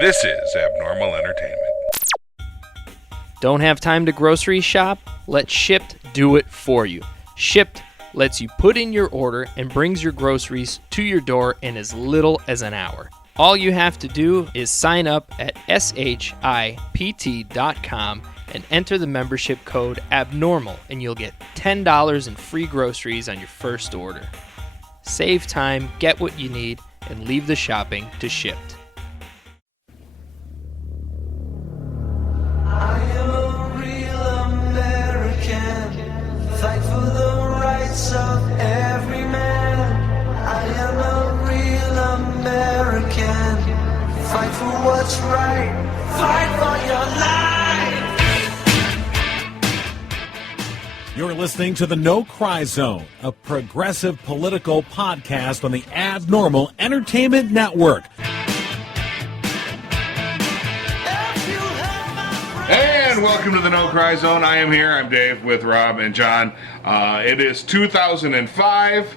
This is Abnormal Entertainment. Don't have time to grocery shop? Let Shipt do it for you. Shipt lets you put in your order and brings your groceries to your door in as little as an hour. All you have to do is sign up at shipt.com and enter the membership code ABNORMAL, and you'll get $10 in free groceries on your first order. Save time, get what you need, and leave the shopping to Shipt. I am a real American, fight for the rights of every man. I am a real American, fight for what's right, fight for your life. You're listening to the No Cry Zone, a progressive political podcast on the Abnormal Entertainment Network. And welcome to the No Cry Zone. I am here. I'm Dave with Rob and John. It is 2005.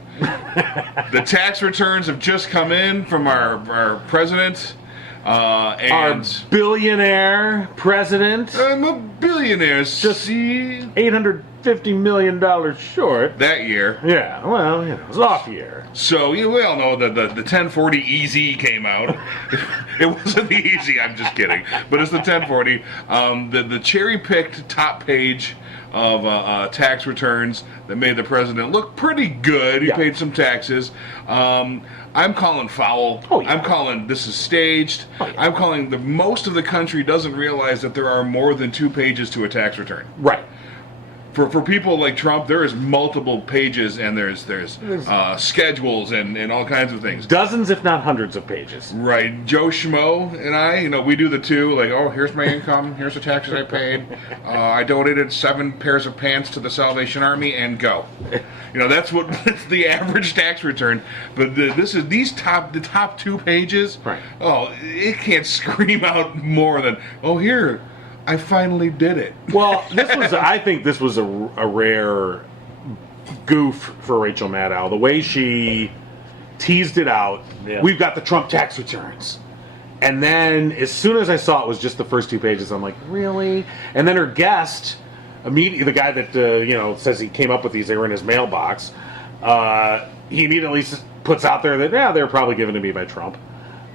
The tax returns have just come in from our president. And our billionaire president. I'm a billionaire. Just see $850 million short. that year. Yeah, well, it was off year. So we all know that the 1040 EZ came out. It wasn't the EZ, I'm just kidding. But it's the 1040. The cherry-picked top page of tax returns that made the president look pretty good. He paid some taxes. I'm calling foul. Oh, yeah. I'm calling this is staged. Oh, yeah. I'm calling most of the country doesn't realize that there are more than 2 pages to a tax return. Right. For people like Trump, there is multiple pages and there's schedules and all kinds of things. Dozens, if not hundreds of pages. Right. Joe Schmo and I, we do the two. Like, oh, here's my income. Here's the taxes I paid. I donated 7 pairs of pants to the Salvation Army and go. That's the average tax return. But the top 2 pages. Right. Oh, it can't scream out more than, oh, here, I finally did it. Well, I think this was a rare goof for Rachel Maddow. The way she teased it out, We've got the Trump tax returns. And then as soon as I saw it was just the first 2 pages, I'm like, really? And then her guest, immediately, the guy that says he came up with these, they were in his mailbox, he immediately puts out there that, they're probably given to me by Trump.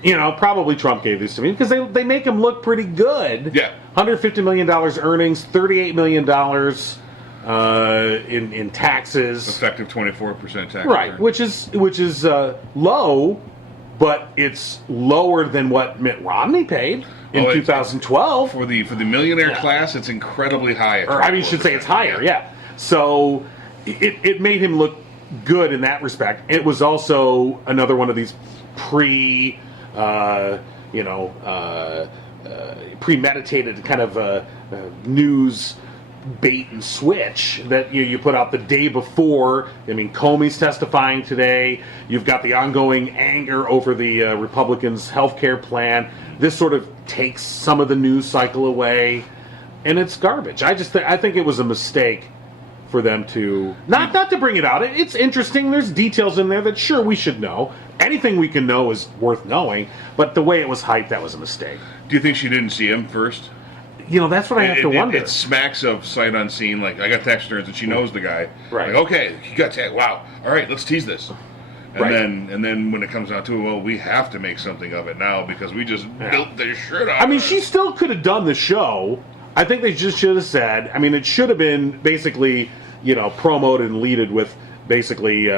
Probably Trump gave these to me because they make him look pretty good. Yeah. $150 million earnings, $38 million in taxes. Effective 24% tax. Right, return. which is low, but it's lower than what Mitt Romney paid in 2012. For the millionaire class, it's incredibly high. Or I should say it's higher. Yeah. So it made him look good in that respect. It was also another one of these premeditated kind of news bait and switch that you put out the day before. Comey's testifying today. You've got the ongoing anger over the Republicans' health care plan. This sort of takes some of the news cycle away, and it's garbage. I think it was a mistake for them to not to bring it out. It's interesting. There's details in there that sure we should know. Anything we can know is worth knowing, but the way it was hyped, that was a mistake. Do you think she didn't see him first? That's what I have to wonder. It smacks of sight unseen. Like, I got tax returns, and she knows the guy. Right. Like, okay, he got tax. Wow. All right, let's tease this. And then when it comes down to it, well, we have to make something of it now because we just built this shit out. She still could have done the show. I think they just should have said. It should have been basically, promoted and leaded with basically.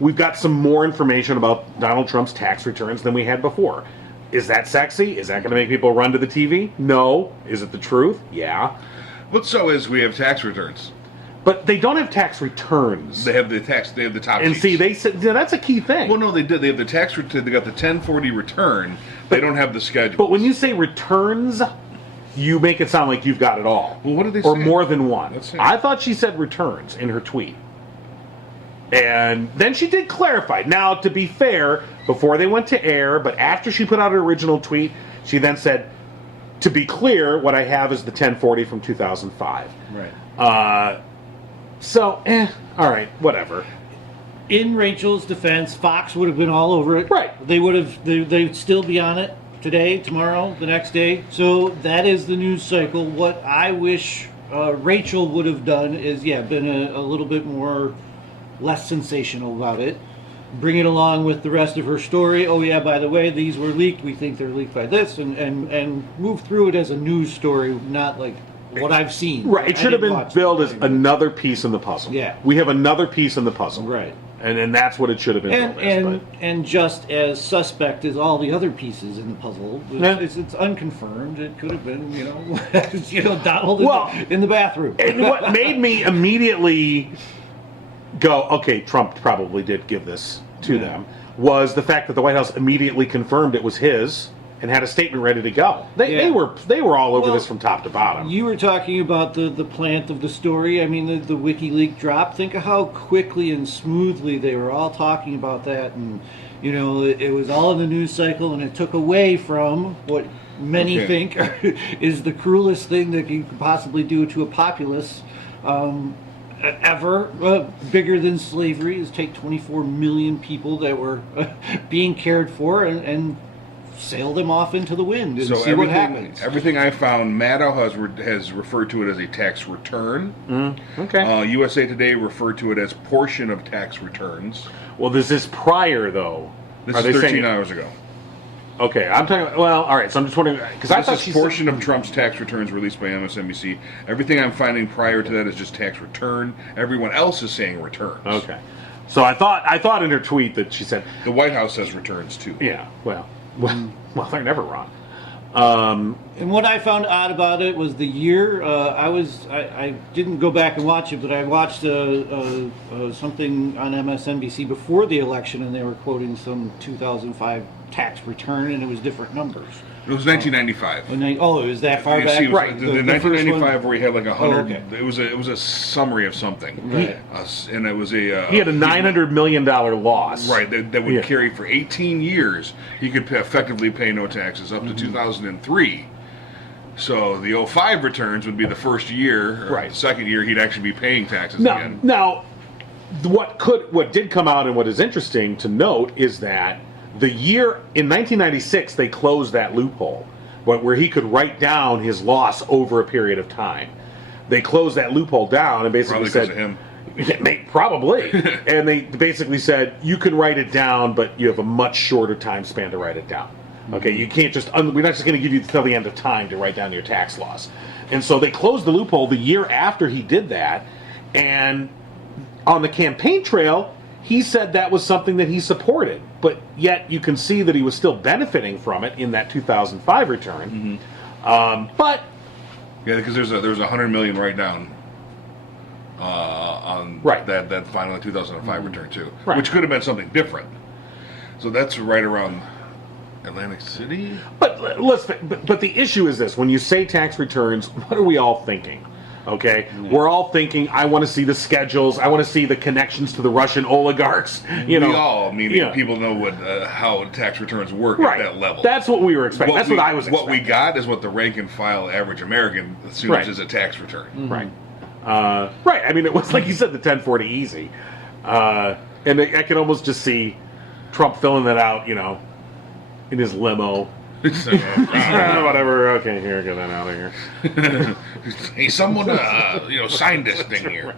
We've got some more information about Donald Trump's tax returns than we had before. Is that sexy? Is that going to make people run to the TV? No. Is it the truth? Yeah. But so is we have tax returns. But they don't have tax returns. They have the top and sheets. See, they said that's a key thing. Well, no, they did. They have the tax return. They got the 1040 return. They don't have the schedule. But when you say returns, you make it sound like you've got it all. Well, what did they say? Or more than one. Let's see. I thought she said returns in her tweet. And then she did clarify. Now, to be fair, before they went to air, but after she put out her original tweet, she then said, to be clear, what I have is the 1040 from 2005. Right. All right, whatever. In Rachel's defense, Fox would have been all over it. Right. They'd still be on it. today, tomorrow, the next day. So that is the news cycle. What I wish Rachel would have done is, been a little bit more less sensational about it. Bring it along with the rest of her story. Oh yeah, by the way, these were leaked. We think they're leaked by this, and move through it as a news story, not like what I've seen. Right. It should have been billed as another piece in the puzzle. Yeah. We have another piece in the puzzle. Right. And that's what it should have been billed as. And just as suspect as all the other pieces in the puzzle, it's unconfirmed. It could have been, Donald in the bathroom. And what made me immediately go, okay, Trump probably did give this to them, was the fact that the White House immediately confirmed it was his and had a statement ready to go. They were all over this from top to bottom. You were talking about the plant of the story. I mean, the WikiLeaks drop. Think of how quickly and smoothly they were all talking about that, and it was all in the news cycle, and it took away from what many think is the cruelest thing that you could possibly do to a populace. Ever bigger than slavery is take 24 million people that were being cared for and sail them off into the wind and see what happens. Everything I found, Maddow has referred to it as a tax return. Okay. USA Today referred to it as portion of tax returns. Well, this is prior, though. This is 13 hours ago. Okay, I'm talking. Well, all right. So I'm just wondering because I thought this is portion of Trump's tax returns released by MSNBC. Everything I'm finding prior to that is just tax return. Everyone else is saying returns. Okay. So I thought in her tweet that she said the White House says returns too. Yeah. Well, they're never wrong. And what I found odd about it was the year. I didn't go back and watch it, but I watched something on MSNBC before the election, and they were quoting some 2005 tax return, and it was different numbers. It was 1995. It was that far back. It was right. The 1995 where he had like 100. Oh, okay. It was a summary of something. Right. And it was a. He had a $900 million loss. Right. That would carry for 18 years. He could effectively pay no taxes up to 2003. So the 05 returns would be the first year. Right. The second year he'd actually be paying taxes again. Now, what did come out and what is interesting to note is that the year in 1996 they closed that loophole, where he could write down his loss over a period of time. They closed that loophole down and basically said, probably, and they basically said you can write it down, but you have a much shorter time span to write it down. Okay, you can't just. We're not just going to give you till the end of time to write down your tax loss, and so they closed the loophole the year after he did that, and on the campaign trail, he said that was something that he supported, but yet you can see that he was still benefiting from it in that 2005 return. But because there's a $100 million write down on that final 2005 return too, which could have been something different. So that's right around Atlantic City. But the issue is this: when you say tax returns, what are we all thinking? Okay, we're all thinking, I want to see the schedules. I want to see the connections to the Russian oligarchs. People know how tax returns work at that level. That's what we were expecting. That's what I was expecting. What we got is what the rank and file average American assumes is a tax return. Right. Right. I mean, it was like you said, the 1040 easy, and I can almost just see Trump filling that out, in his limo. Whatever. Okay, here, get that out of here. Hey, someone, signed this thing here.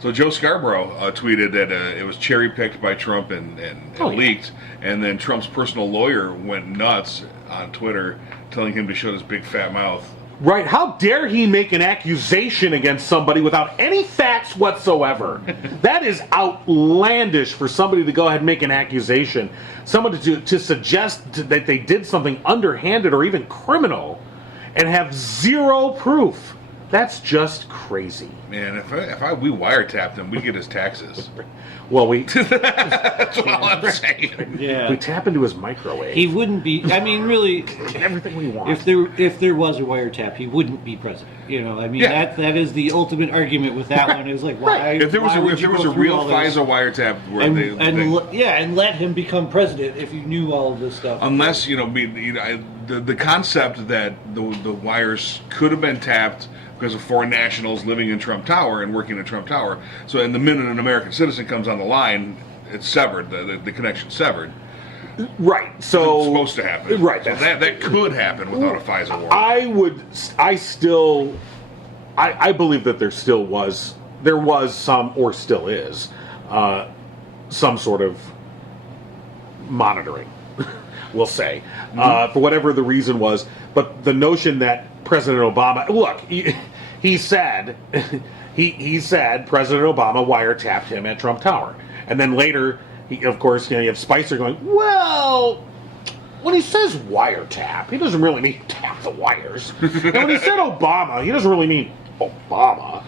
So Joe Scarborough tweeted that it was cherry picked by Trump and leaked, and then Trump's personal lawyer went nuts on Twitter, telling him to shut his big fat mouth. Right? How dare he make an accusation against somebody without any facts whatsoever? That is outlandish for somebody to go ahead and make an accusation. Someone to suggest that they did something underhanded or even criminal and have zero proof. That's just crazy. Man, if we wiretapped him, we'd get his taxes. Well, that's all I'm saying. Yeah. We tap into his microwave. He wouldn't be. I mean, really, everything we want. If there was a wiretap, he wouldn't be president. That is the ultimate argument with that one. Is like, why? If there was a real FISA wiretap, and let him become president if you knew all of this stuff. Unless the concept that the wires could have been tapped because of foreign nationals living in Trump Tower and working in Trump Tower. So in the minute an American citizen comes on the line, it's severed, the connection's severed. Right. So It's supposed to happen. Right. So that could happen without a FISA warrant. I believe that there was some, or still is, some sort of monitoring, we'll say, for whatever the reason was. But the notion that President Obama, look, he said, he said President Obama wiretapped him at Trump Tower. And then later, of course, you have Spicer going, well, when he says wiretap, he doesn't really mean tap the wires. And when he said Obama, he doesn't really mean Obama.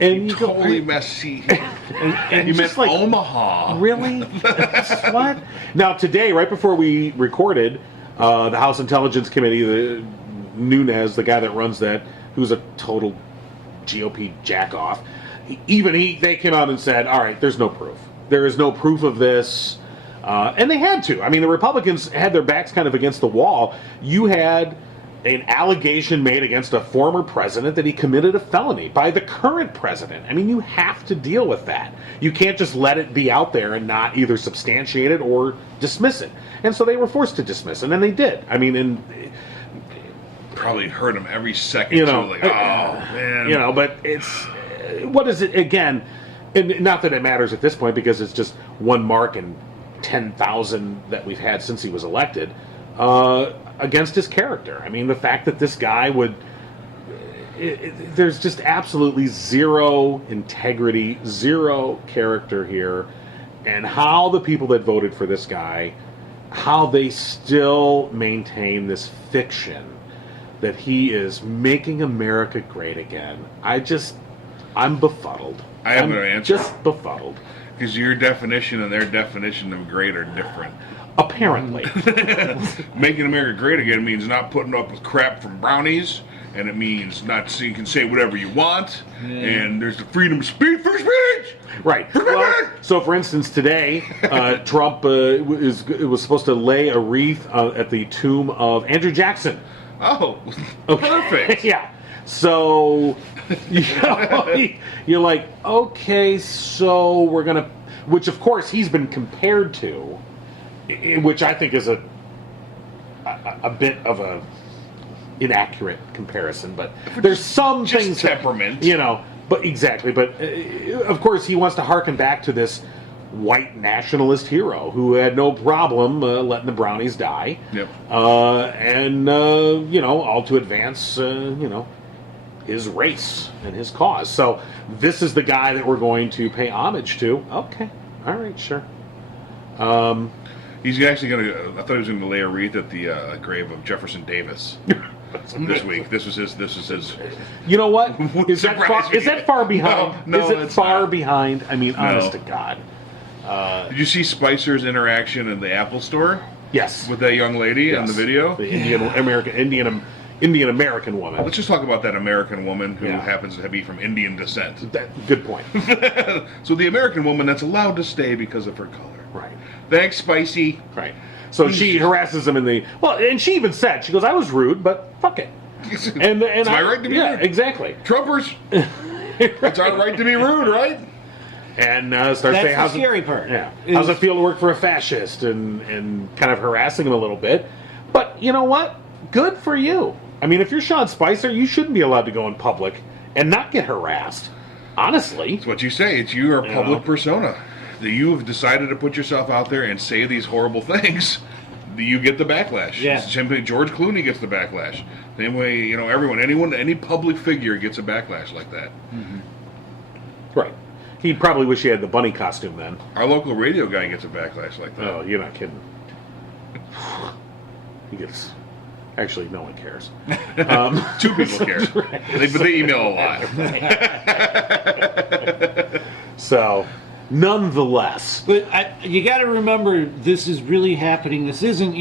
And Totally messy. and You just meant Omaha. Really? What? Now, today, right before we recorded, the House Intelligence Committee, Nunes, the guy that runs that, who's a total GOP jack-off, they came out and said, all right, there's no proof. There is no proof of this. And they had to. I mean, the Republicans had their backs kind of against the wall. You had an allegation made against a former president that he committed a felony by the current president. I mean, you have to deal with that. You can't just let it be out there and not either substantiate it or dismiss it. And so they were forced to dismiss it, and they did. I mean, and Probably hurt him every second. Like, oh man. But it's what is it again? And not that it matters at this point because it's just one mark in 10,000 that we've had since he was elected. Against his character. I mean, the fact that this guy would... there's just absolutely zero integrity, zero character here. And how the people that voted for this guy, how they still maintain this fiction that he is making America great again. I'm befuddled. I have an answer. Just befuddled. Because your definition and their definition of great are different. Apparently. Making America great again means not putting up with crap from brownies, and it means you can say whatever you want, and there's the freedom of speech, free speech! Right. Well, so for instance, today, Trump was supposed to lay a wreath at the tomb of Andrew Jackson. Oh, perfect. Yeah. So, you're like, okay, so we're going to... Which, of course, he's been compared to, which I think is a bit of a inaccurate comparison, but there's some just things temperament, but exactly. But of course, he wants to harken back to this white nationalist hero who had no problem letting the brownies die, and all to advance his race and his cause. So this is the guy that we're going to pay homage to. Okay, all right, sure. He's actually going to. I thought he was going to lay a wreath at the grave of Jefferson Davis this week. This was his. You know what? Is that far behind? No, is it it's far not. behind? I mean, honest to God. Did you see Spicer's interaction in the Apple Store? Yes. With that young lady in the video? The Indian American woman. Let's just talk about that American woman who happens to be from Indian descent. Good point. So the American woman that's allowed to stay because of her color. Right. Thanks, Spicy. Right. So she harasses him and she even said, she goes, I was rude, but fuck it. And it's my right to be rude. Exactly. Trumpers. It's our right to be rude, right? And start saying, That's the scary part. Yeah. How's it feel to work for a fascist? And kind of harassing him a little bit. But you know what? Good for you. I mean, if you're Sean Spicer, you shouldn't be allowed to go in public and not get harassed. Honestly. It's what you say. It's you're a public persona. That you have decided to put yourself out there and say these horrible things. You get the backlash. Yeah. George Clooney gets the backlash. Same way, any public figure gets a backlash like that. Mm-hmm. Right. He'd probably wish he had the bunny costume then. Our local radio guy gets a backlash like that. Oh, you're not kidding. He gets... Actually, no one cares. Two people care. Right. But they email a lot. So, nonetheless. But you got to remember, this is really happening. This isn't,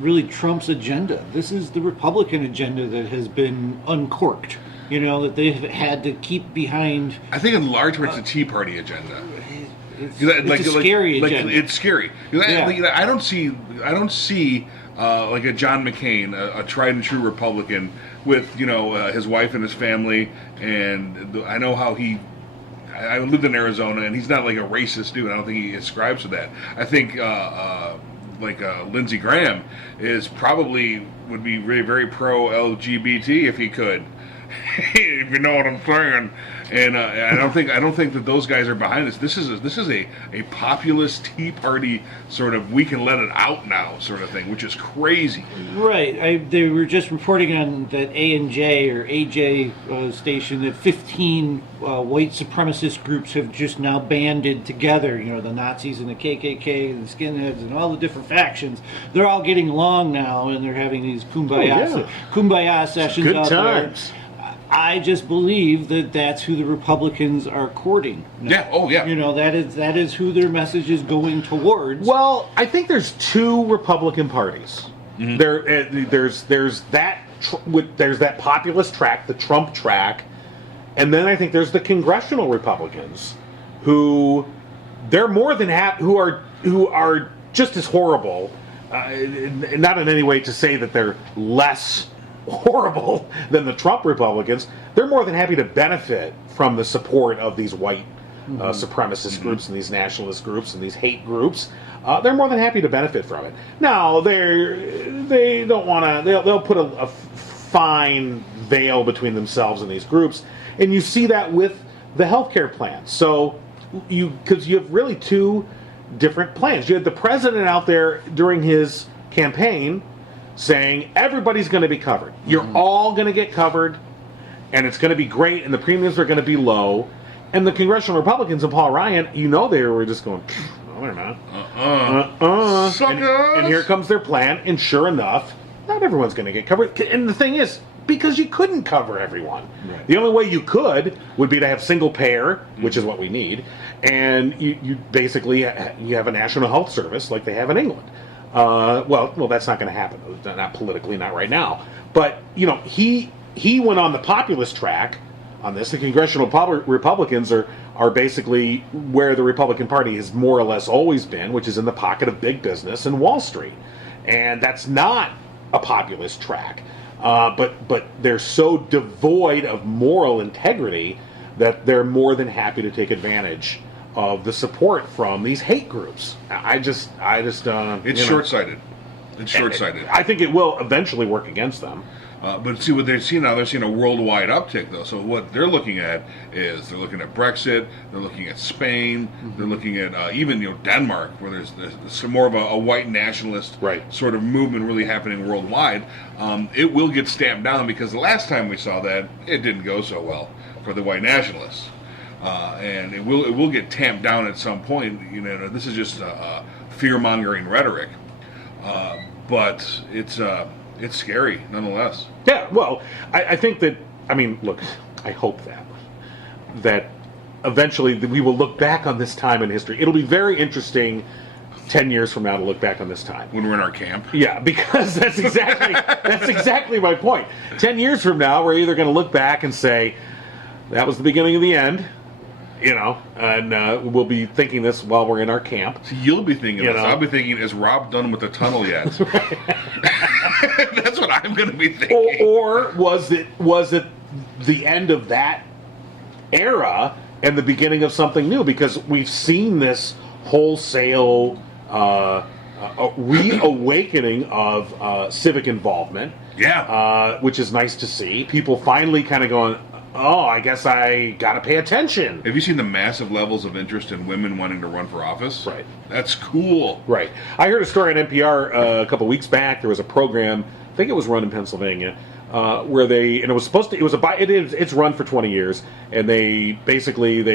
really Trump's agenda. This is the Republican agenda that has been uncorked. That they've had to keep behind. I think in large part it's the Tea Party agenda. It's a scary agenda. It's scary. I don't see like a John McCain, a tried and true Republican, with his wife and his family, and I know how he. I lived in Arizona, and he's not like a racist dude. I don't think he ascribes to that. I think Lindsey Graham is probably would be very, very pro LGBT if he could. If you know what I'm saying. And I don't think that those guys are behind this. This is a populist Tea Party sort of we can let it out now sort of thing, which is crazy. Right. They were just reporting on that A&J or AJ station that 15 white supremacist groups have just now banded together. You know, the Nazis and the KKK and the skinheads and all the different factions. They're all getting along now, and they're having these kumbaya sessions Good out times. there. I just believe that that's who the Republicans are courting now. Yeah. Oh, yeah. You know, that is who their message is going towards. Well, I think there's two Republican parties. Mm-hmm. There's that populist track, the Trump track, and then I think there's the congressional Republicans, who they're more than who are just as horrible. Not in any way to say that they're less horrible than the Trump Republicans. They're more than happy to benefit from the support of these white supremacist groups and these nationalist groups and these hate groups. They're more than happy to benefit from it. Now they don't want to. They'll put a fine veil between themselves and these groups, and you see that with the healthcare plan. So because you have really two different plans. You had the president out there during his campaign saying everybody's going to be covered. You're all going to get covered, and it's going to be great, and the premiums are going to be low. And the congressional Republicans and Paul Ryan, they were just going, no, they're not. Suckers! And here comes their plan, and sure enough, not everyone's going to get covered. And the thing is, because you couldn't cover everyone. Right. The only way you could would be to have single payer, which is what we need, and you basically you have a national health service like they have in England. Well, that's not going to happen. Not politically, not right now. But he went on the populist track on this. The congressional Republicans are basically where the Republican Party has more or less always been, which is in the pocket of big business and Wall Street, and that's not a populist track. But they're so devoid of moral integrity that they're more than happy to take advantage of the support from these hate groups. It's short-sighted. It's short-sighted. I think it will eventually work against them. But see what they're seeing now. They're seeing a worldwide uptick, though. So what they're looking at is they're looking at Brexit. They're looking at Spain. They're looking at even Denmark, where there's some more of a white nationalist sort of movement really happening worldwide. It will get stamped down because the last time we saw that, it didn't go so well for the white nationalists. And it will get tamped down at some point. This is just fear-mongering rhetoric, but it's scary nonetheless. Yeah, well, I think that. I mean, look, I hope that eventually we will look back on this time in history. It'll be very interesting 10 years from now to look back on this time when we're in our camp. Yeah, because that's exactly my point. 10 years from now, we're either going to look back and say that was the beginning of the end. And we'll be thinking this while we're in our camp. So you'll be thinking this. I'll be thinking, is Rob done with the tunnel yet? That's what I'm going to be thinking. Or was it the end of that era and the beginning of something new? Because we've seen this wholesale reawakening of civic involvement. Yeah. Which is nice to see. People finally kind of going, oh, I guess I got to pay attention. Have you seen the massive levels of interest in women wanting to run for office? Right. That's cool. Right. I heard a story on NPR a couple weeks back. There was a program, I think it was run in Pennsylvania, where it's run for 20 years, and they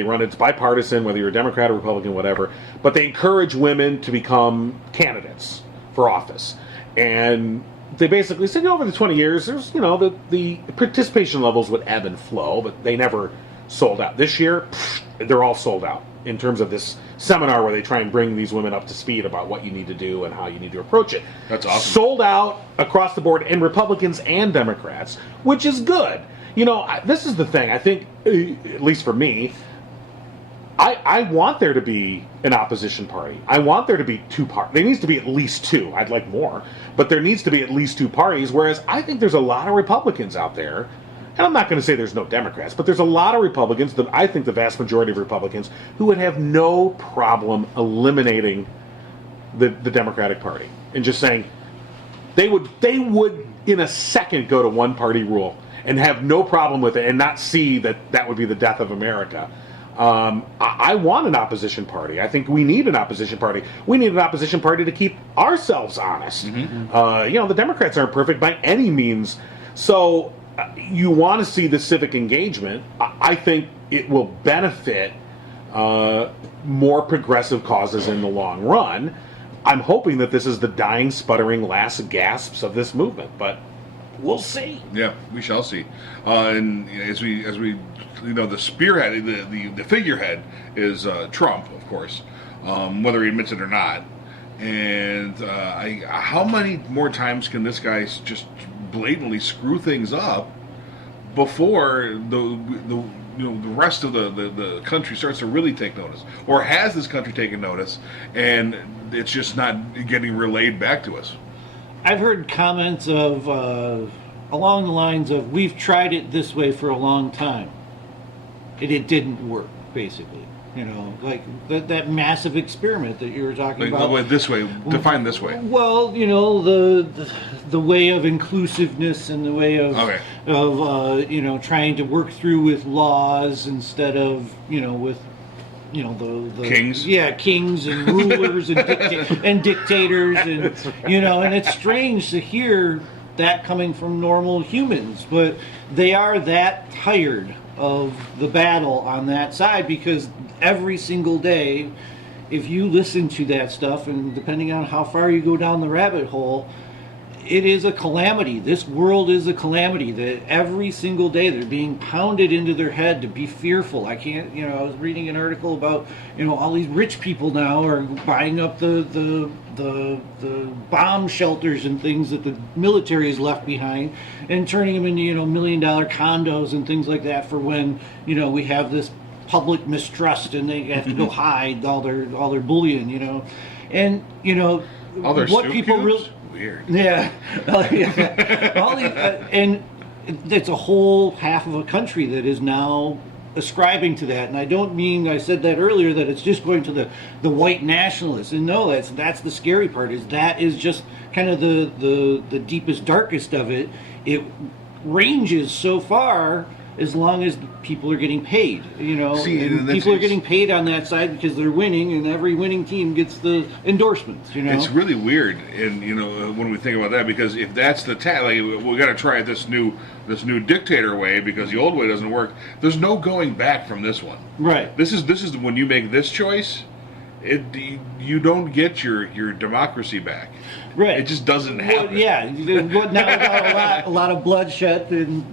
run it's bipartisan, whether you're a Democrat or Republican, whatever, but they encourage women to become candidates for office. And they basically said, over the 20 years, there's, the participation levels would ebb and flow, but they never sold out. This year, they're all sold out in terms of this seminar where they try and bring these women up to speed about what you need to do and how you need to approach it. That's awesome. Sold out across the board in Republicans and Democrats, which is good. This is the thing. I think, at least for me, I want there to be an opposition party. I want there to be two parties. There needs to be at least two. I'd like more. But there needs to be at least two parties, whereas I think there's a lot of Republicans out there, and I'm not going to say there's no Democrats, but there's a lot of Republicans, I think the vast majority of Republicans, who would have no problem eliminating the Democratic Party. and just saying they would in a second go to one-party rule and have no problem with it and not see that would be the death of America. I want an opposition party. I think we need an opposition party. We need an opposition party to keep ourselves honest. The Democrats aren't perfect by any means. So you want to see the civic engagement. I think it will benefit more progressive causes in the long run. I'm hoping that this is the dying, sputtering last gasps of this movement, but we'll see. Yeah, we shall see. And as we the spearhead, the figurehead is Trump, of course, whether he admits it or not. And how many more times can this guy just blatantly screw things up before the rest of the country starts to really take notice, or has this country taken notice, and it's just not getting relayed back to us? I've heard comments of along the lines of, "We've tried it this way for a long time, and it didn't work." Basically, like that massive experiment that you were talking about. This way, define this way. Well, the way of inclusiveness and the way of trying to work through with laws instead of with the kings. Yeah, kings and rulers and dictators, and it's strange to hear that coming from normal humans, but they are that tired of the battle on that side, because every single day, if you listen to that stuff, and depending on how far you go down the rabbit hole, it is a calamity. This world is a calamity. That every single day they're being pounded into their head to be fearful. I was reading an article about, all these rich people now are buying up the bomb shelters and things that the military has left behind and turning them into, $1 million condos and things like that for when, we have this public mistrust and they have to go hide all their bullion, and, All their what soup people cubes? really... Weird. Yeah, and it's a whole half of a country that is now ascribing to that. And I don't mean, I said that earlier, that it's just going to the white nationalists. And no, that's the scary part. That is just kind of the deepest, darkest of it. It ranges so far as long as people are getting paid, and people are getting paid on that side because they're winning, and every winning team gets the endorsements, It's really weird, and when we think about that, because if that's the we got to try this new dictator way because the old way doesn't work. There's no going back from this one. Right. This is when you make this choice, you don't get your democracy back. Right. It just doesn't happen. Well, yeah. Now a lot of bloodshed and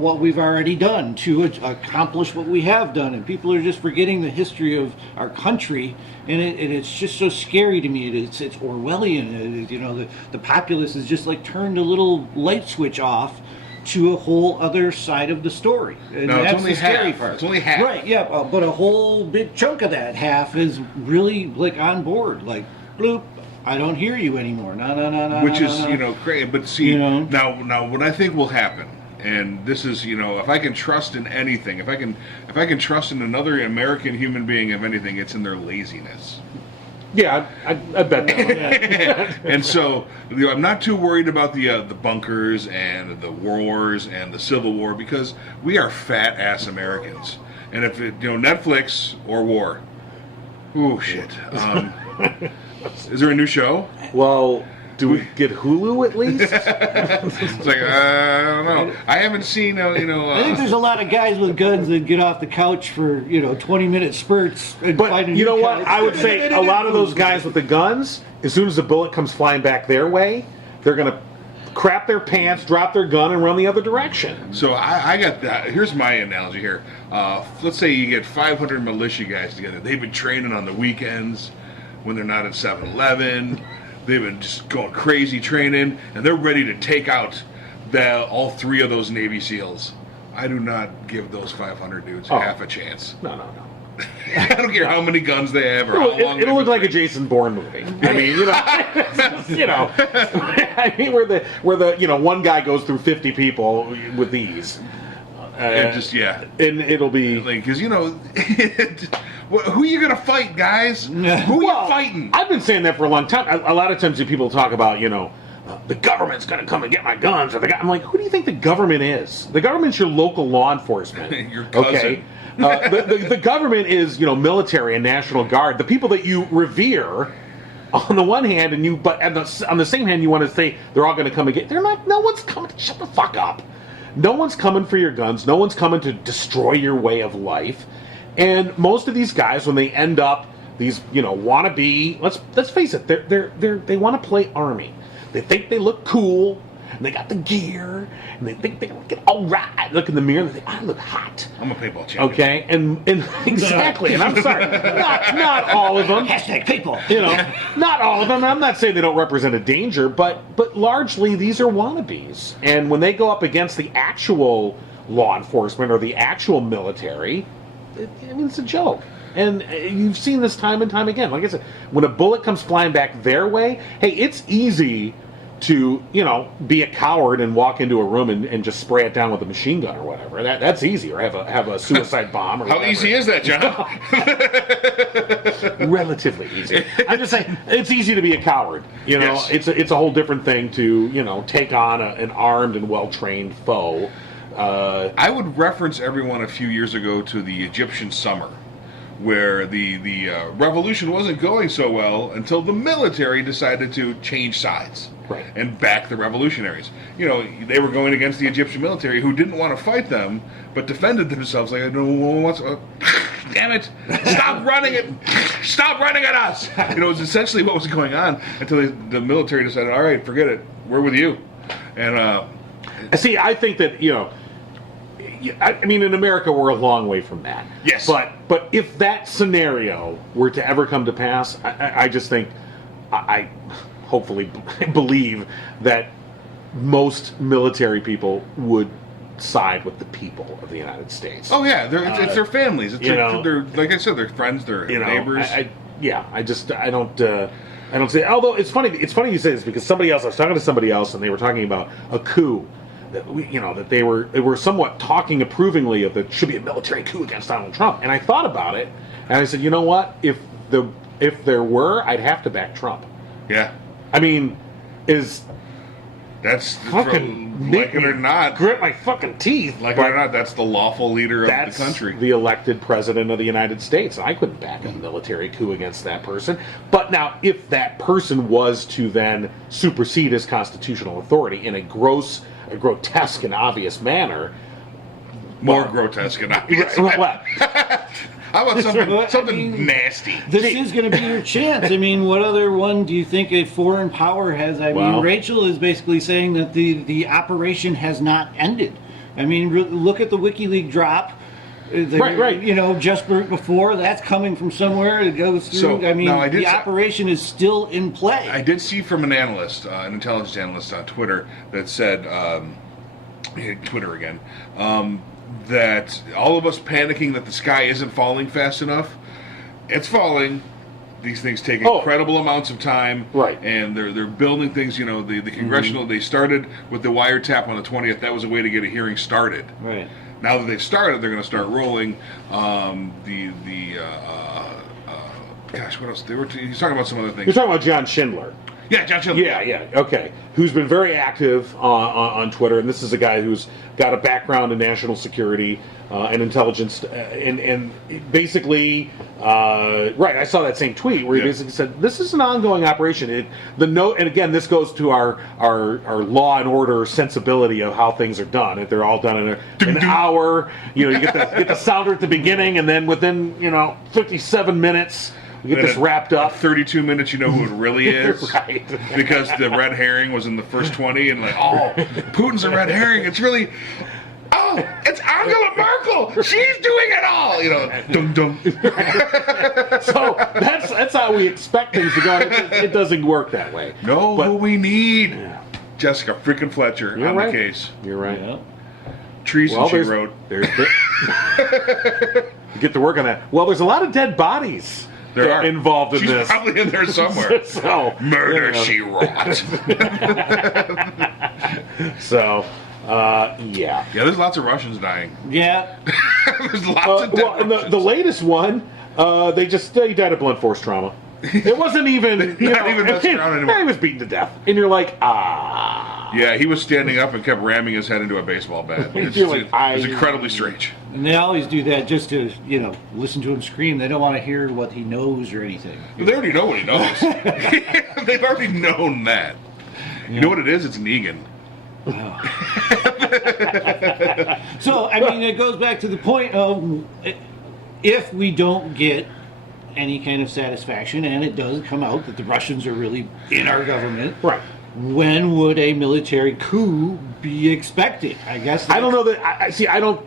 what we've already done to accomplish what we have done, and people are just forgetting the history of our country, and it's just so scary to me. It's Orwellian. The populace is just like turned a little light switch off to a whole other side of the story. And no, that's it's only the scary half. part. It's only half. Right, yeah, but a whole big chunk of that half is really like on board. Like, bloop, I don't hear you anymore. No. Which is, great. But see, know? now what I think will happen, and this is, if I can trust in anything, if I can trust in another American human being, if anything, it's in their laziness. Yeah, I bet that. And so I'm not too worried about the bunkers and the wars and the Civil War, because we are fat ass Americans. And if Netflix or war, oh shit. Is there a new show? Well, do we get Hulu at least? It's like I don't know. I haven't seen I think there's a lot of guys with guns that get off the couch for 20-minute spurts. And But you know what? I would say a lot of those guys with the guns, as soon as the bullet comes flying back their way, they're going to crap their pants, drop their gun, and run the other direction. So I got that. Here's my analogy here. Let's say you get 500 militia guys together. They've been training on the weekends when they're not at 7-Eleven. They've been just going crazy training, and they're ready to take out all three of those Navy SEALs. I do not give those 500 dudes half a chance. No. I don't care how many guns they have or how long. It'll look like a Jason Bourne movie. I mean, I mean, where the one guy goes through 50 people with these. And just and it'll be because Who are you gonna fight, guys? Who are you fighting? I've been saying that for a long time. A lot of times people talk about, the government's going to come and get my guns. I'm like, who do you think the government is? The government's your local law enforcement. Your cousin. Okay? The government is, military and National Guard. The people that you revere on the one hand, but on the same hand, you want to say they're all going to come and get. They're not. No one's coming. Shut the fuck up. No one's coming for your guns. No one's coming to destroy your way of life. And most of these guys, when they end up these, wannabe. Let's face it. They want to play army. They think they look cool, and they got the gear, and they think they look all right. Look in the mirror, and they think, I look hot. I'm a paintball champion. Okay, and exactly. And I'm sorry, not all of them. Hashtag people. Not all of them. I'm not saying they don't represent a danger, but largely these are wannabes. And when they go up against the actual law enforcement or the actual military, it's a joke. And you've seen this time and time again. Like I said, when a bullet comes flying back their way, hey, it's easy to, be a coward and walk into a room and just spray it down with a machine gun or whatever. That's easy. Or have a suicide bomb or whatever. How easy is that, John? Relatively easy. I'm just saying, it's easy to be a coward. Yes. It's a whole different thing to, take on an armed and well-trained foe. I would reference everyone a few years ago to the Egyptian summer, where the revolution wasn't going so well until the military decided to change sides and back the revolutionaries. They were going against the Egyptian military, who didn't want to fight them, but defended themselves like, no one wants. Damn it! Stop running it! Stop running at us! It was essentially what was going on until the military decided, all right, forget it, we're with you. And see, I think that I mean, in America, we're a long way from that. Yes. But if that scenario were to ever come to pass, I just think, I hopefully believe that most military people would side with the people of the United States. Oh yeah, it's their families. It's they're like I said, their friends, their neighbors. I don't say. Although it's funny you say this, because I was talking to somebody else, and they were talking about a coup. That they were somewhat talking approvingly of that should be a military coup against Donald Trump. And I thought about it, and I said, you know what? If there were, I'd have to back Trump. Yeah. I mean, that's fucking like it or not, grit my fucking teeth. Like it or not, that's the lawful leader of the country. The elected president of the United States. I couldn't back a military coup against that person. But now, if that person was to then supersede his constitutional authority in a grotesque and obvious manner. More grotesque and obvious. What? How about something nasty? This is going to be your chance. I mean, what other one do you think a foreign power has? I mean, Rachel is basically saying that the operation has not ended. I mean, look at the WikiLeaks drop. Right. Just before, that's coming from somewhere. It goes through. So, the operation is still in play. I did see from an analyst, an intelligence analyst on Twitter, that said, Twitter again, that all of us panicking that the sky isn't falling fast enough, it's falling. These things take incredible amounts of time, right? And they're building things. The congressional. They started with the wiretap on the 20th. That was a way to get a hearing started. Right. Now that they've started, they're going to start rolling. Gosh, what else? He's talking about some other things. You're talking about John Schindler. Yeah, John Schindler. Yeah. Okay. Who's been very active on Twitter, and this is a guy who's got a background in national security and intelligence, and basically, right. I saw that same tweet where he basically said, "This is an ongoing operation." And again, this goes to our law and order sensibility of how things are done. If they're all done in an hour, you get the sounder at the beginning, and then within 57 minutes. We get this wrapped up. 32 minutes, you know who it really is. Right. Because the red herring was in the first 20, and Putin's a red herring. It's really, it's Angela Merkel. She's doing it all. Dum dum. So that's how we expect things to go. It doesn't work that way. No, who we need? Jessica freaking Fletcher on the case. You're right. Yeah. Treason she wrote. Get to work on that. Well, there's a lot of dead bodies. There are involved in She's this. She's probably in there somewhere. So, murder she wrought. So, yeah. Yeah, there's lots of Russians dying. Yeah. There's lots of dead Russians. The latest one, He died of blunt force trauma. It wasn't even Not even messing around anymore. He was beaten to death, and you're like, Yeah, he was standing up and kept ramming his head into a baseball bat. It's You're like, it's incredibly strange. And they always do that just to, listen to him scream. They don't want to hear what he knows or anything. But they already know what he knows. They've already known that. You know what it is? It's Negan. So, I mean, it goes back to the point of if we don't get any kind of satisfaction, and it does come out that the Russians are really in our government, right. When would a military coup be expected? I guess I don't know that. I don't.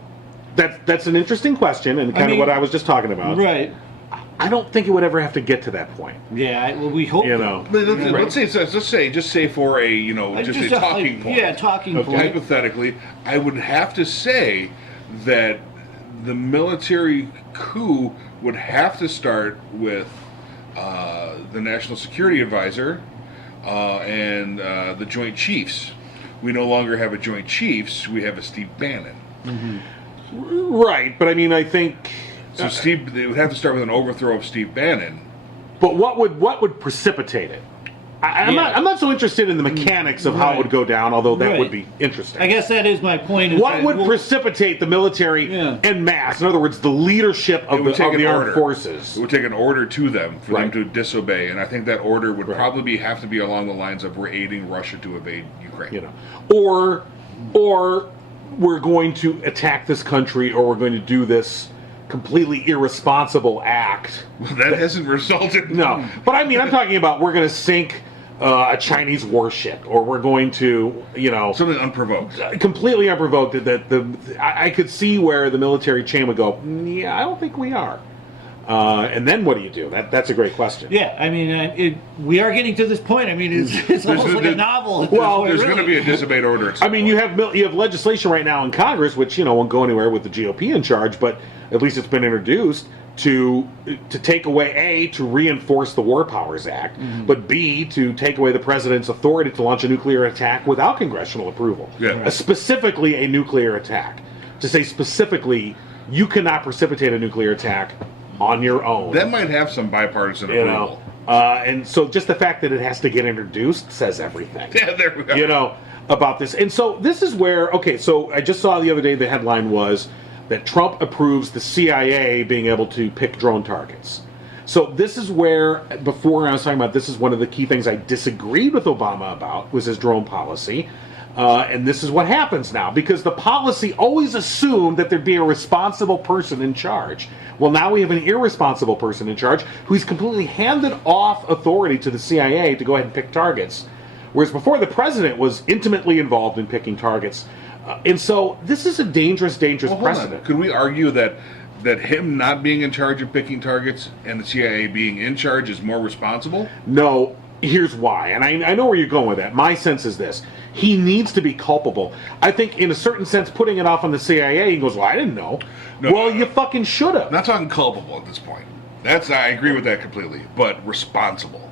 That's an interesting question, and kind of what I was just talking about. Right. I don't think it would ever have to get to that point. Yeah. Well, we hope. Let's say for a just a talking point. Yeah, talking point. Hypothetically, I would have to say that the military coup would have to start with the National Security Advisor and the Joint Chiefs. We no longer have a Joint Chiefs. We have a Steve Bannon. Mm-hmm. Right, but I mean, I think so. They would have to start with an overthrow of Steve Bannon. But what would precipitate it? I'm not so interested in the mechanics of how it would go down, although that would be interesting. I guess that is my point. What would precipitate the military en masse? In other words, the leadership of the armed forces. It would take an order to them for them to disobey, and I think that order would probably have to be along the lines of we're aiding Russia to invade Ukraine. Or we're going to attack this country, or we're going to do this completely irresponsible act. That hasn't resulted. No, but I mean, I'm talking about we're going to sink a Chinese warship, or we're going to, something unprovoked, completely unprovoked. I could see where the military chain would go. Yeah, I don't think we are. And then what do you do? That's a great question. Yeah, I mean, we are getting to this point. I mean, it's almost like a novel. Well, there's going to be a disobeyed order. I mean, you have legislation right now in Congress, which won't go anywhere with the GOP in charge, but at least it's been introduced to take away to reinforce the War Powers Act, but B, to take away the president's authority to launch a nuclear attack without congressional approval. Yeah. Specifically, a nuclear attack. To say specifically, you cannot precipitate a nuclear attack on your own. That might have some bipartisan approval. And so just the fact that it has to get introduced says everything. Yeah, there we go. About this. And so this is where, so I just saw the other day the headline was that Trump approves the CIA being able to pick drone targets. So this is where, before I was talking about, this is one of the key things I disagreed with Obama about, was his drone policy. And this is what happens now, because the policy always assumed that there'd be a responsible person in charge. Well, now we have an irresponsible person in charge who's completely handed off authority to the CIA to go ahead and pick targets, whereas before the president was intimately involved in picking targets. And so this is a dangerous precedent. Could we argue that him not being in charge of picking targets and the CIA being in charge is more responsible? No. Here's why, and I know where you're going with that. My sense is this. He needs to be culpable. I think, in a certain sense, putting it off on the CIA, he goes, well, I didn't know. You fucking should have. Not talking culpable at this point. I agree with that completely, but responsible.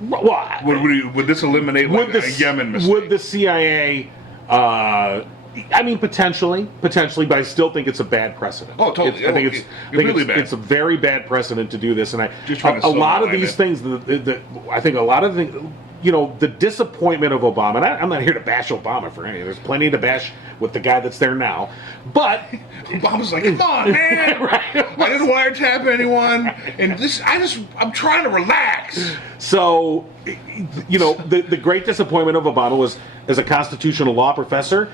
Well, would this eliminate a Yemen mistake? Would the CIA... potentially, but I still think it's a bad precedent. Oh, totally. I think it's really bad. It's a very bad precedent to do this, and a lot of these things. I think a lot of things. The disappointment of Obama. And I'm not here to bash Obama for anything. There's plenty to bash with the guy that's there now. But Obama's like, come on, man! Right. I didn't wiretap anyone, and I'm trying to relax. So, the great disappointment of Obama was, as a constitutional law professor,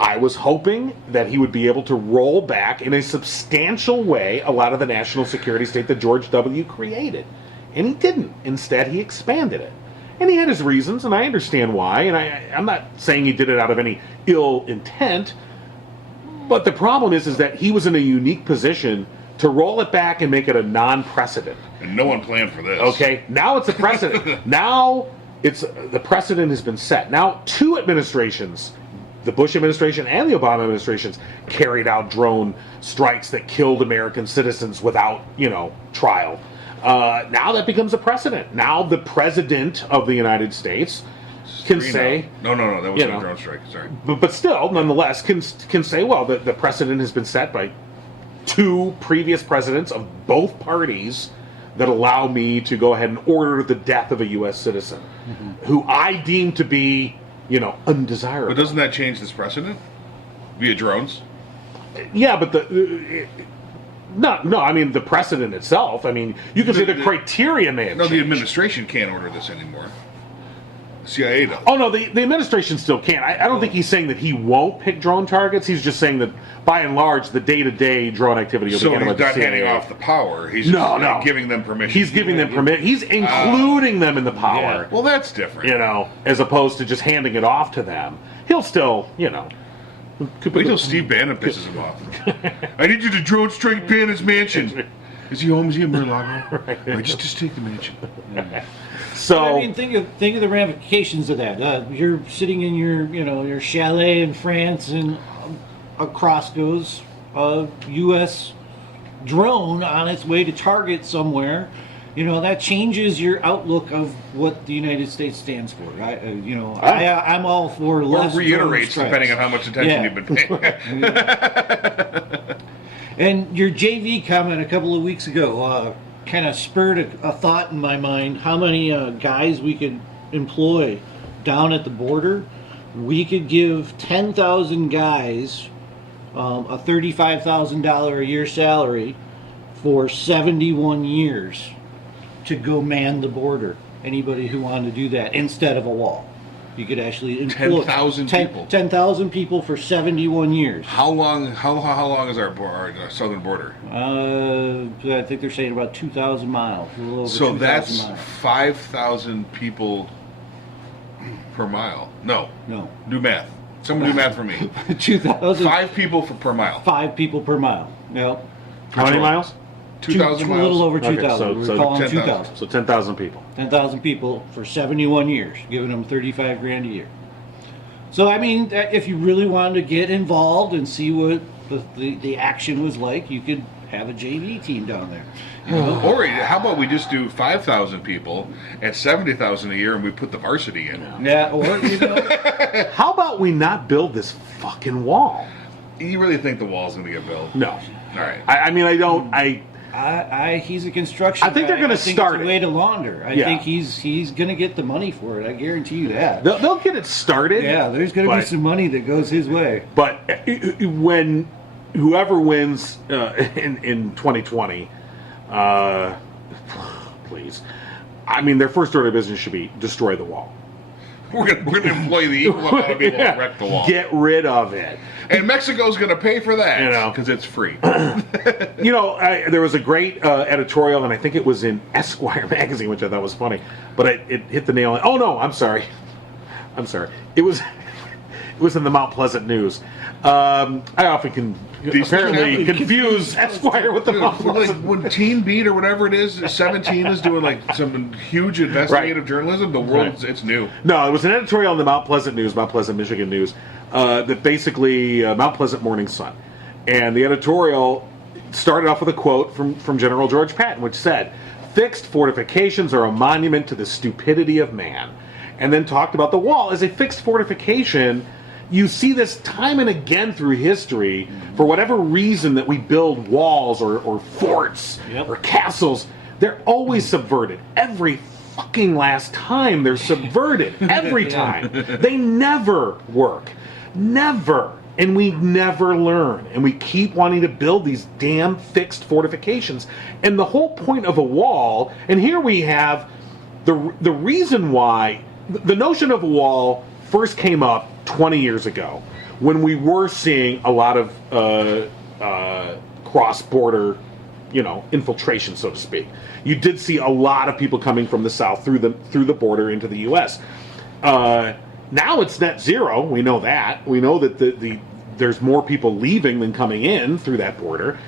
I was hoping that he would be able to roll back in a substantial way a lot of the national security state that George W. created. And he didn't. Instead, he expanded it. And he had his reasons, and I understand why, and I'm not saying he did it out of any ill intent, but the problem is that he was in a unique position to roll it back and make it a non-precedent. And no one planned for this. Okay, now it's a precedent. Now the precedent has been set. Now 2 administrations, the Bush administration and the Obama administrations, carried out drone strikes that killed American citizens without, trial. Now that becomes a precedent. Now the president of the United States can say... No, that wasn't a drone strike, sorry. But still, nonetheless, can say, well, the precedent has been set by 2 previous presidents of both parties that allow me to go ahead and order the death of a U.S. citizen who I deem to be, undesirable. But doesn't that change this precedent via drones? Yeah, but I mean the precedent itself. I mean, you can say the criteria may have No, the changed. administration can't order this anymore. CIA does. Oh no, the administration still can. I don't think he's saying that he won't pick drone targets. He's just saying that by and large, the day-to-day drone activity will So be he's handled by not the CIA. handing off the power. He's No, just giving them permission. He's giving them permit. He's including them in the power. Well, that's different. As opposed to just handing it off to them. He'll still, Wait till Steve Bannon pisses him off. I need you to drone strike Bannon's mansion. Is he home? Is he in Mar-a-Lago? Right, just take the mansion. So I mean, think of the ramifications of that. You're sitting in your chalet in France, and across goes a U.S. drone on its way to target somewhere. That changes your outlook of what the United States stands for. I'm all for Or less reiterates, drone depending on how much attention Yeah. you've been paying. And your JV comment a couple of weeks ago kind of spurred a thought in my mind. How many guys we could employ down at the border? We could give 10,000 guys a $35,000 a year salary for 71 years to go man the border. Anybody who wanted to do that instead of a wall. You could actually employ 10,000 people. 10,000 people for 71 years. How long is our southern border? I think they're saying about 2,000 miles. A little over So 2,000 that's miles. 5,000 people per mile. No. Do math. Someone do math for me. 2,000. 5 people per mile. 5 people per mile. Yep. how many miles? 2,000 miles. A little over Okay, 2,000. so We're calling 10,000. 2,000. So 10,000 people. 10,000 people for 71 years, giving them 35 grand a year. So, I mean, if you really wanted to get involved and see what the action was like, you could have a JV team down there. Or how about we just do 5,000 people at 70,000 a year and we put the varsity in? Yeah, or, How about we not build this fucking wall? You really think the wall's going to get built? No. All right. I mean, I don't. he's a construction I think they're guy. gonna I think start it's a it. way to launder. I Yeah. think he's going to get the money for it. I guarantee you that. They'll get it started. Yeah, there's going to be But- some money that goes his way. But when whoever wins in 2020, please. I mean, their first order of business should be destroy the wall. We're gonna employ the equal amount of people to wreck the wall. Get rid of it. And Mexico's going to pay for that. Because it's free. There was a great editorial, and I think it was in Esquire magazine, which I thought was funny. But it hit the nail on. Oh no, I'm sorry. It was in the Mount Pleasant News. I often can apparently confuse Esquire with the Mount Pleasant. When Teen Beat or whatever it is, 17 is doing like some huge investigative journalism. The world, it's new. No, it was an editorial in the Mount Pleasant News, Mount Pleasant, Michigan News, that basically Mount Pleasant Morning Sun, and the editorial started off with a quote from General George Patton, which said, "Fixed fortifications are a monument to the stupidity of man," and then talked about the wall as a fixed fortification. You see this time and again through history. For whatever reason that we build walls or forts or castles, they're always subverted. Every fucking last time they're subverted. Every time. They never work. Never. And we never learn. And we keep wanting to build these damn fixed fortifications. And the whole point of a wall, and here we have the reason why, the notion of a wall first came up 20 years ago when we were seeing a lot of cross-border, infiltration, so to speak. You did see a lot of people coming from the south through the border into the U.S. Now it's net zero. We know that. We know that there's more people leaving than coming in through that border.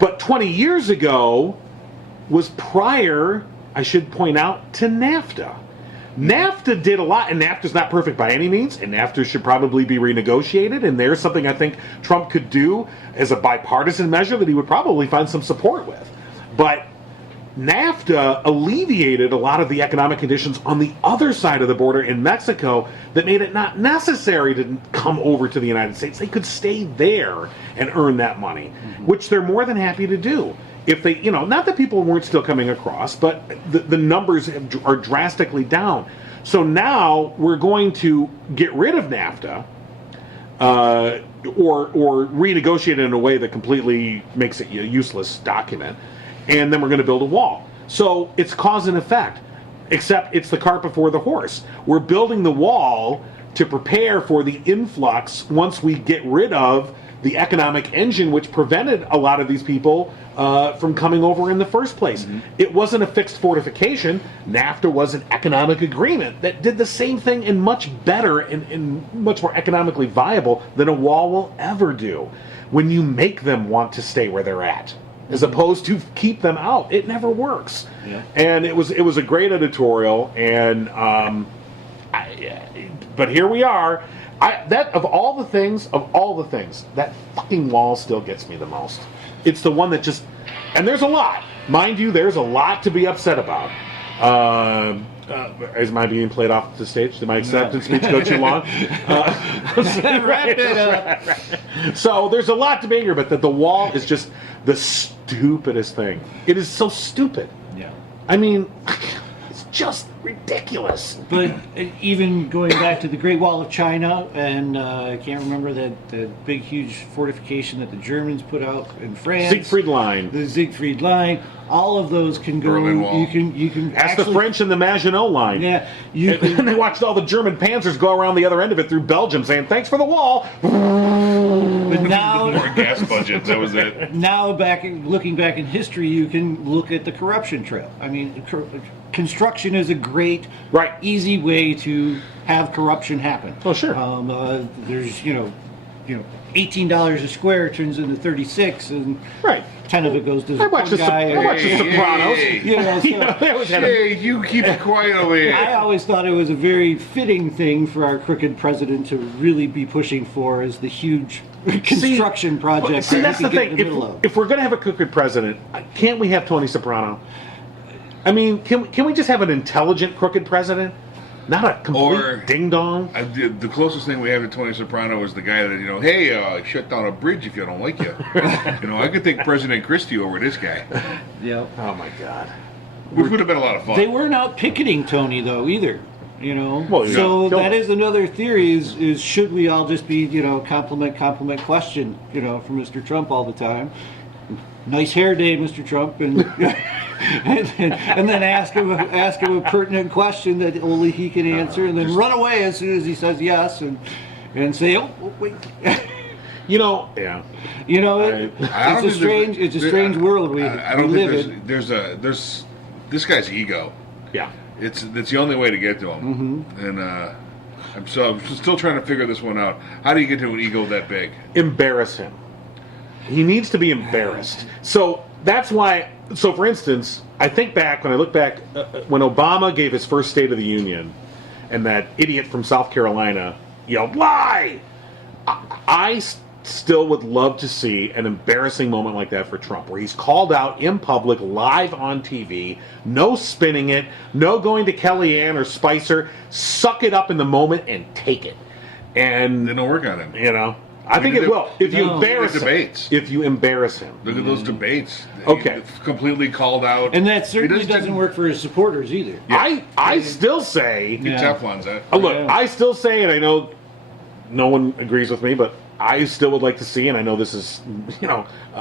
But 20 years ago was prior, I should point out, to NAFTA. NAFTA did a lot, and NAFTA's not perfect by any means, and NAFTA should probably be renegotiated, and there's something I think Trump could do as a bipartisan measure that he would probably find some support with. But NAFTA alleviated a lot of the economic conditions on the other side of the border in Mexico that made it not necessary to come over to the United States. They could stay there and earn that money, which they're more than happy to do. If they, not that people weren't still coming across, but the numbers are drastically down. So now we're going to get rid of NAFTA, or renegotiate it in a way that completely makes it a useless document, and then we're going to build a wall. So it's cause and effect, except it's the cart before the horse. We're building the wall to prepare for the influx once we get rid of the economic engine which prevented a lot of these people from coming over in the first place. It wasn't a fixed fortification. NAFTA was an economic agreement that did the same thing and much better and much more economically viable than a wall will ever do. When you make them want to stay where they're at, as opposed to keep them out, it never works. Yeah. And it was a great editorial, and but here we are. Of all the things, that fucking wall still gets me the most. It's the one that just, and there's a lot, mind you, there's a lot to be upset about. Is my being played off the stage? Did my acceptance speech go too long? Wrap it up. Right. So there's a lot to be angry, but the wall is just the stupidest thing. It is so stupid. Yeah. I mean, it's just ridiculous. But even going back to the Great Wall of China, and I can't remember that big, huge fortification that the Germans put out in France. Siegfried Line. The Siegfried Line. All of those can go. Berlin Wall. You can. That's actually, the French and the Maginot Line. Yeah. And they watched all the German panzers go around the other end of it through Belgium, saying "Thanks for the wall." But now, More gas budget. That was it. now looking back in history, you can look at the corruption trail. I mean, construction is a great, right, easy way to have corruption happen. Oh, sure. There's $18 a square turns into 36, and right. 10 of it goes to I watched one guy. I watched The Sopranos. Hey, you keep it quiet over here. I always thought it was a very fitting thing for our crooked president to really be pushing for as the huge construction project. See, that that's he the could get thing. in the middle of. If we're going to have a crooked president, can't we have Tony Soprano? I mean, can we just have an intelligent crooked president? Not a complete ding-dong. The closest thing we have to Tony Soprano was the guy that, hey, shut down a bridge if you don't like you. I could take President Christie over this guy. Yeah. Oh, my God. Which would have been a lot of fun. They weren't out picketing Tony, though, either. Well, so yeah. that is another theory: is should we all just be, compliment question, from Mr. Trump all the time? Nice hair day, Mr. Trump, and and then ask him a pertinent question that only he can answer, and then run away as soon as he says yes, and say, oh wait. Yeah. It's a strange world we live in. There's this guy's ego. Yeah. It's the only way to get to him, and I'm still trying to figure this one out. How do you get to an ego that big? Embarrass him. He needs to be embarrassed. So that's why. So, for instance, I look back when Obama gave his first State of the Union, and that idiot from South Carolina yelled "lie." I still would love to see an embarrassing moment like that for Trump, where he's called out in public, live on TV, no spinning it, no going to Kellyanne or Spicer. Suck it up in the moment and take it. And they don't work on him. I think it will. If you embarrass debates. If you embarrass him. Look at those debates. Okay. He's completely called out. And that certainly doesn't work for his supporters either. Yeah. I still say... Teflon's that. Look, I still say, and I know no one agrees with me, but I still would like to see, and I know this is,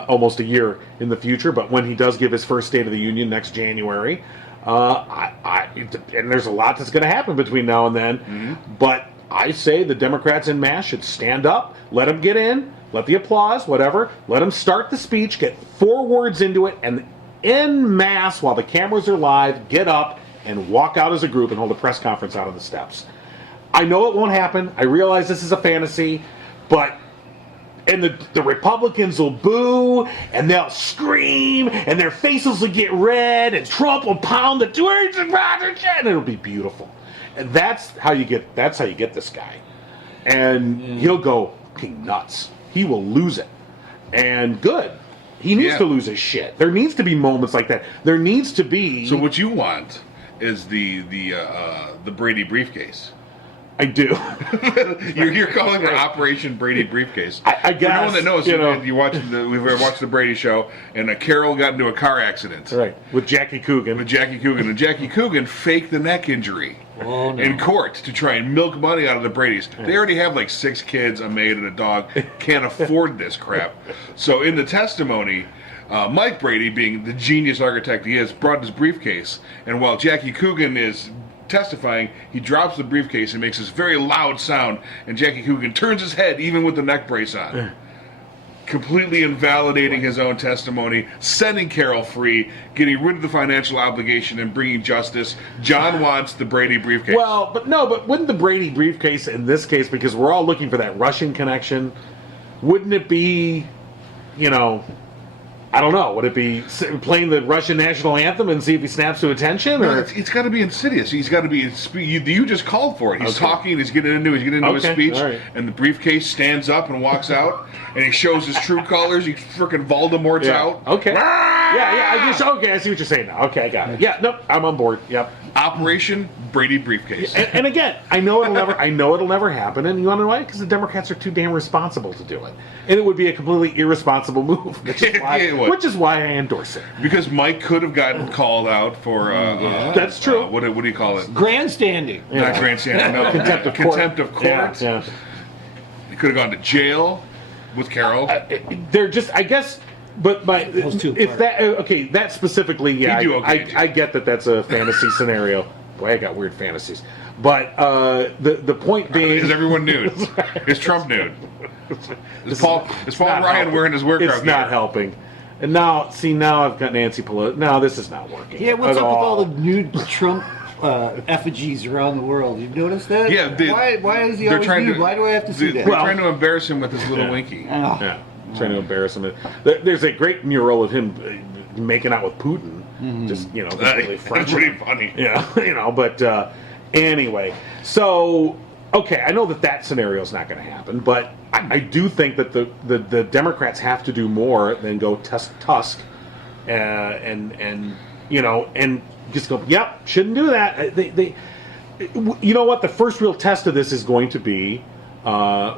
almost a year in the future, but when he does give his first State of the Union next January, and there's a lot that's going to happen between now and then, but I say the Democrats en masse should stand up, let him get in, let the applause, whatever, let him start the speech, get 4 words into it, and en masse, while the cameras are live, get up and walk out as a group and hold a press conference out on the steps. I know it won't happen. I realize this is a fantasy, but... And the Republicans will boo, and they'll scream, and their faces will get red, and Trump will pound the doors, and it'll be beautiful. And that's how you get this guy. And he'll go fucking nuts. He will lose it. And good. He needs Yeah. to lose his shit. There needs to be moments like that. There needs to be. So what you want is the Brady briefcase. I do. You're calling it Operation Brady Briefcase. I guess, For no one that knows, you know. we've watched the Brady Show, and Carol got into a car accident Right. With Jackie Coogan. with Jackie Coogan, and Jackie Coogan faked the neck injury Oh, no. in court to try and milk money out of the Bradys. They already have like 6 kids, a maid, and a dog. Can't afford this crap. So in the testimony, Mike Brady, being the genius architect he is, brought his briefcase, and while Jackie Coogan is testifying, he drops the briefcase and makes this very loud sound, and Jackie Coogan turns his head even with the neck brace on, completely invalidating his own testimony, setting Carol free, getting rid of the financial obligation, and bringing justice. John wants the Brady briefcase. Well, but wouldn't the Brady briefcase in this case, because we're all looking for that Russian connection, wouldn't it be, I don't know, would it be playing the Russian national anthem and see if he snaps to attention? No, Or it's got to be insidious. He's got to be. You just called for it. He's Okay. talking. He's getting into his Okay, speech, all right. and the briefcase stands up and walks out, and he shows his true colors. He freaking Voldemort's out. Okay. I see what you're saying now. Okay, I got it. Yeah, nope, I'm on board. Yep. Operation Brady briefcase. And again, I know it'll never happen. And you want to know why? Because the Democrats are too damn responsible to do it, and it would be a completely irresponsible move, which is why, It would. I endorse it. Because Mike could have gotten called out for That's true. what do you call it? Grandstanding. Not grandstanding. No, contempt of court. Yeah. He could have gone to jail with Carol. They're just, I guess. But Those two if apart. that specifically, yeah, He'd do okay, too. I get that that's a fantasy scenario. Boy, I got weird fantasies. But the point being, Is everyone nude? Is Trump nude? Is Paul not Ryan helping. wearing his workout It's not gear? helping. And now I've got Nancy Pelosi. No, this is not working. Yeah, what's at up with all the nude Trump effigies around the world? You notice that? Yeah, why is he they're always trying nude? to. Why do I have to see that? They're trying to embarrass him with his little Yeah. winky. Oh. Yeah, trying to embarrass him. There's a great mural of him making out with Putin. Just completely That's French. pretty funny. Yeah, but anyway, so okay, I know that scenario is not going to happen, but I do think that the Democrats have to do more than go Tusk, and just go, yep, shouldn't do that. They you know what? The first real test of this is going to be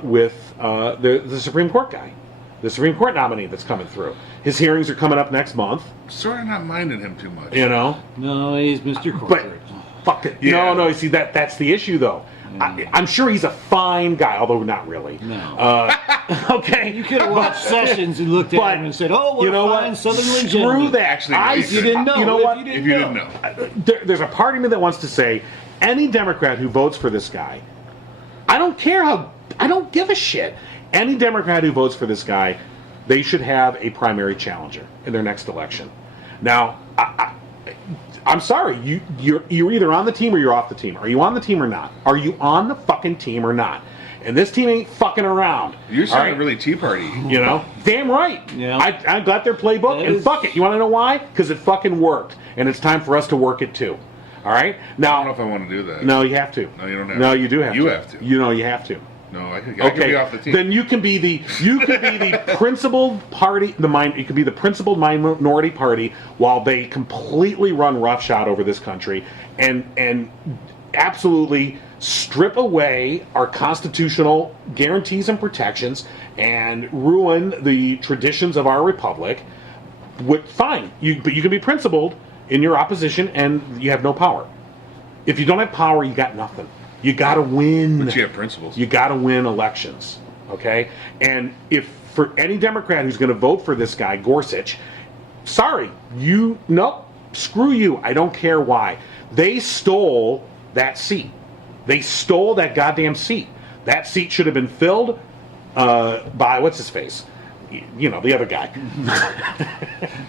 with the Supreme Court guy. The Supreme Court nominee that's coming through. His hearings are coming up next month. Sort of not minding him too much. No, he's Mr. But Corporate. fuck it. Yeah. No, you see that's the issue though. I'm sure he's a fine guy, although not really. No. Okay. You could have watched Sessions and looked at But him and said, "Oh, what you know a fine what? Southern Screw gentleman." that. Actually, if you didn't know. You know If what? you If you didn't know. There's a part of me that wants to say any Democrat who votes for this guy, I don't give a shit. Any Democrat who votes for this guy, they should have a primary challenger in their next election. Now, I'm sorry, you're either on the team or you're off the team. Are you on the team or not? Are you on the fucking team or not? And this team ain't fucking around. You're all starting right? really Tea Party. Damn right. Yeah. I got their playbook, That and is- fuck it. You want to know why? Because it fucking worked, and it's time for us to work it too. All right. I don't know Now, if I want to do that. no, you have to. No, you don't have No, to. you do have You to. have to. You have to. No, I could Okay. be off the team. Then you can be the principled party. You can be the principled minority party while they completely run roughshod over this country and absolutely strip away our constitutional guarantees and protections and ruin the traditions of our republic. Fine, but you can be principled in your opposition and you have no power. If you don't have power, you got nothing. You got to win. But you have principles. You got to win elections, okay? And if for any Democrat who's going to vote for this guy Gorsuch, sorry, nope, screw you. I don't care why. They stole that seat. They stole that goddamn seat. That seat should have been filled by what's his face, the other guy.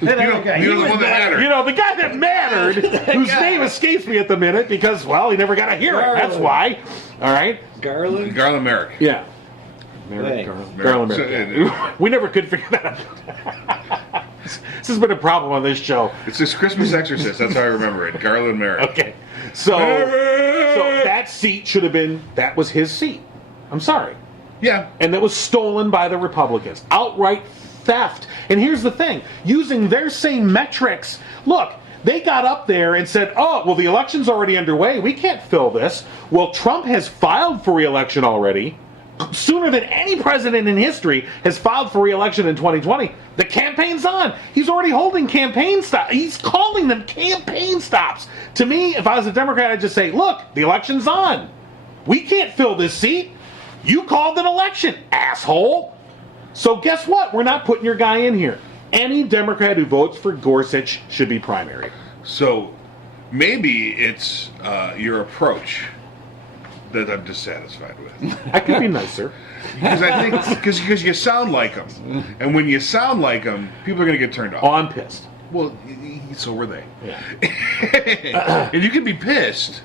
That other guy, he the was one that bad. mattered. The guy that mattered, whose guy. name escapes me at the minute because, well, he never got a hearing. That's why. All right. Garland. Garland Merrick. Yeah. Hey. Garland So, Merrick. Yeah. We never could figure that out. This has been a problem on this show. It's this Christmas Exorcist. That's how I remember it. Garland Merrick. Okay. So that seat should have been, that was his seat. I'm sorry. Yeah. And that was stolen by the Republicans. Outright theft. And here's the thing, using their same metrics, look, they got up there and said, oh, well, the election's already underway. We can't fill this. Well, Trump has filed for re-election already. Sooner than any president in history has filed for re-election in 2020. The campaign's on. He's already holding campaign stops. He's calling them campaign stops. To me, if I was a Democrat, I'd just say, look, the election's on. We can't fill this seat. You called an election, asshole. So guess what? We're not putting your guy in here. Any Democrat who votes for Gorsuch should be primary. So maybe it's your approach that I'm dissatisfied with. I could be nicer. Because I think because you sound like them, and when you sound like them, people are going to get turned off. Oh, I'm pissed. Well, so were they. Yeah. And you can be pissed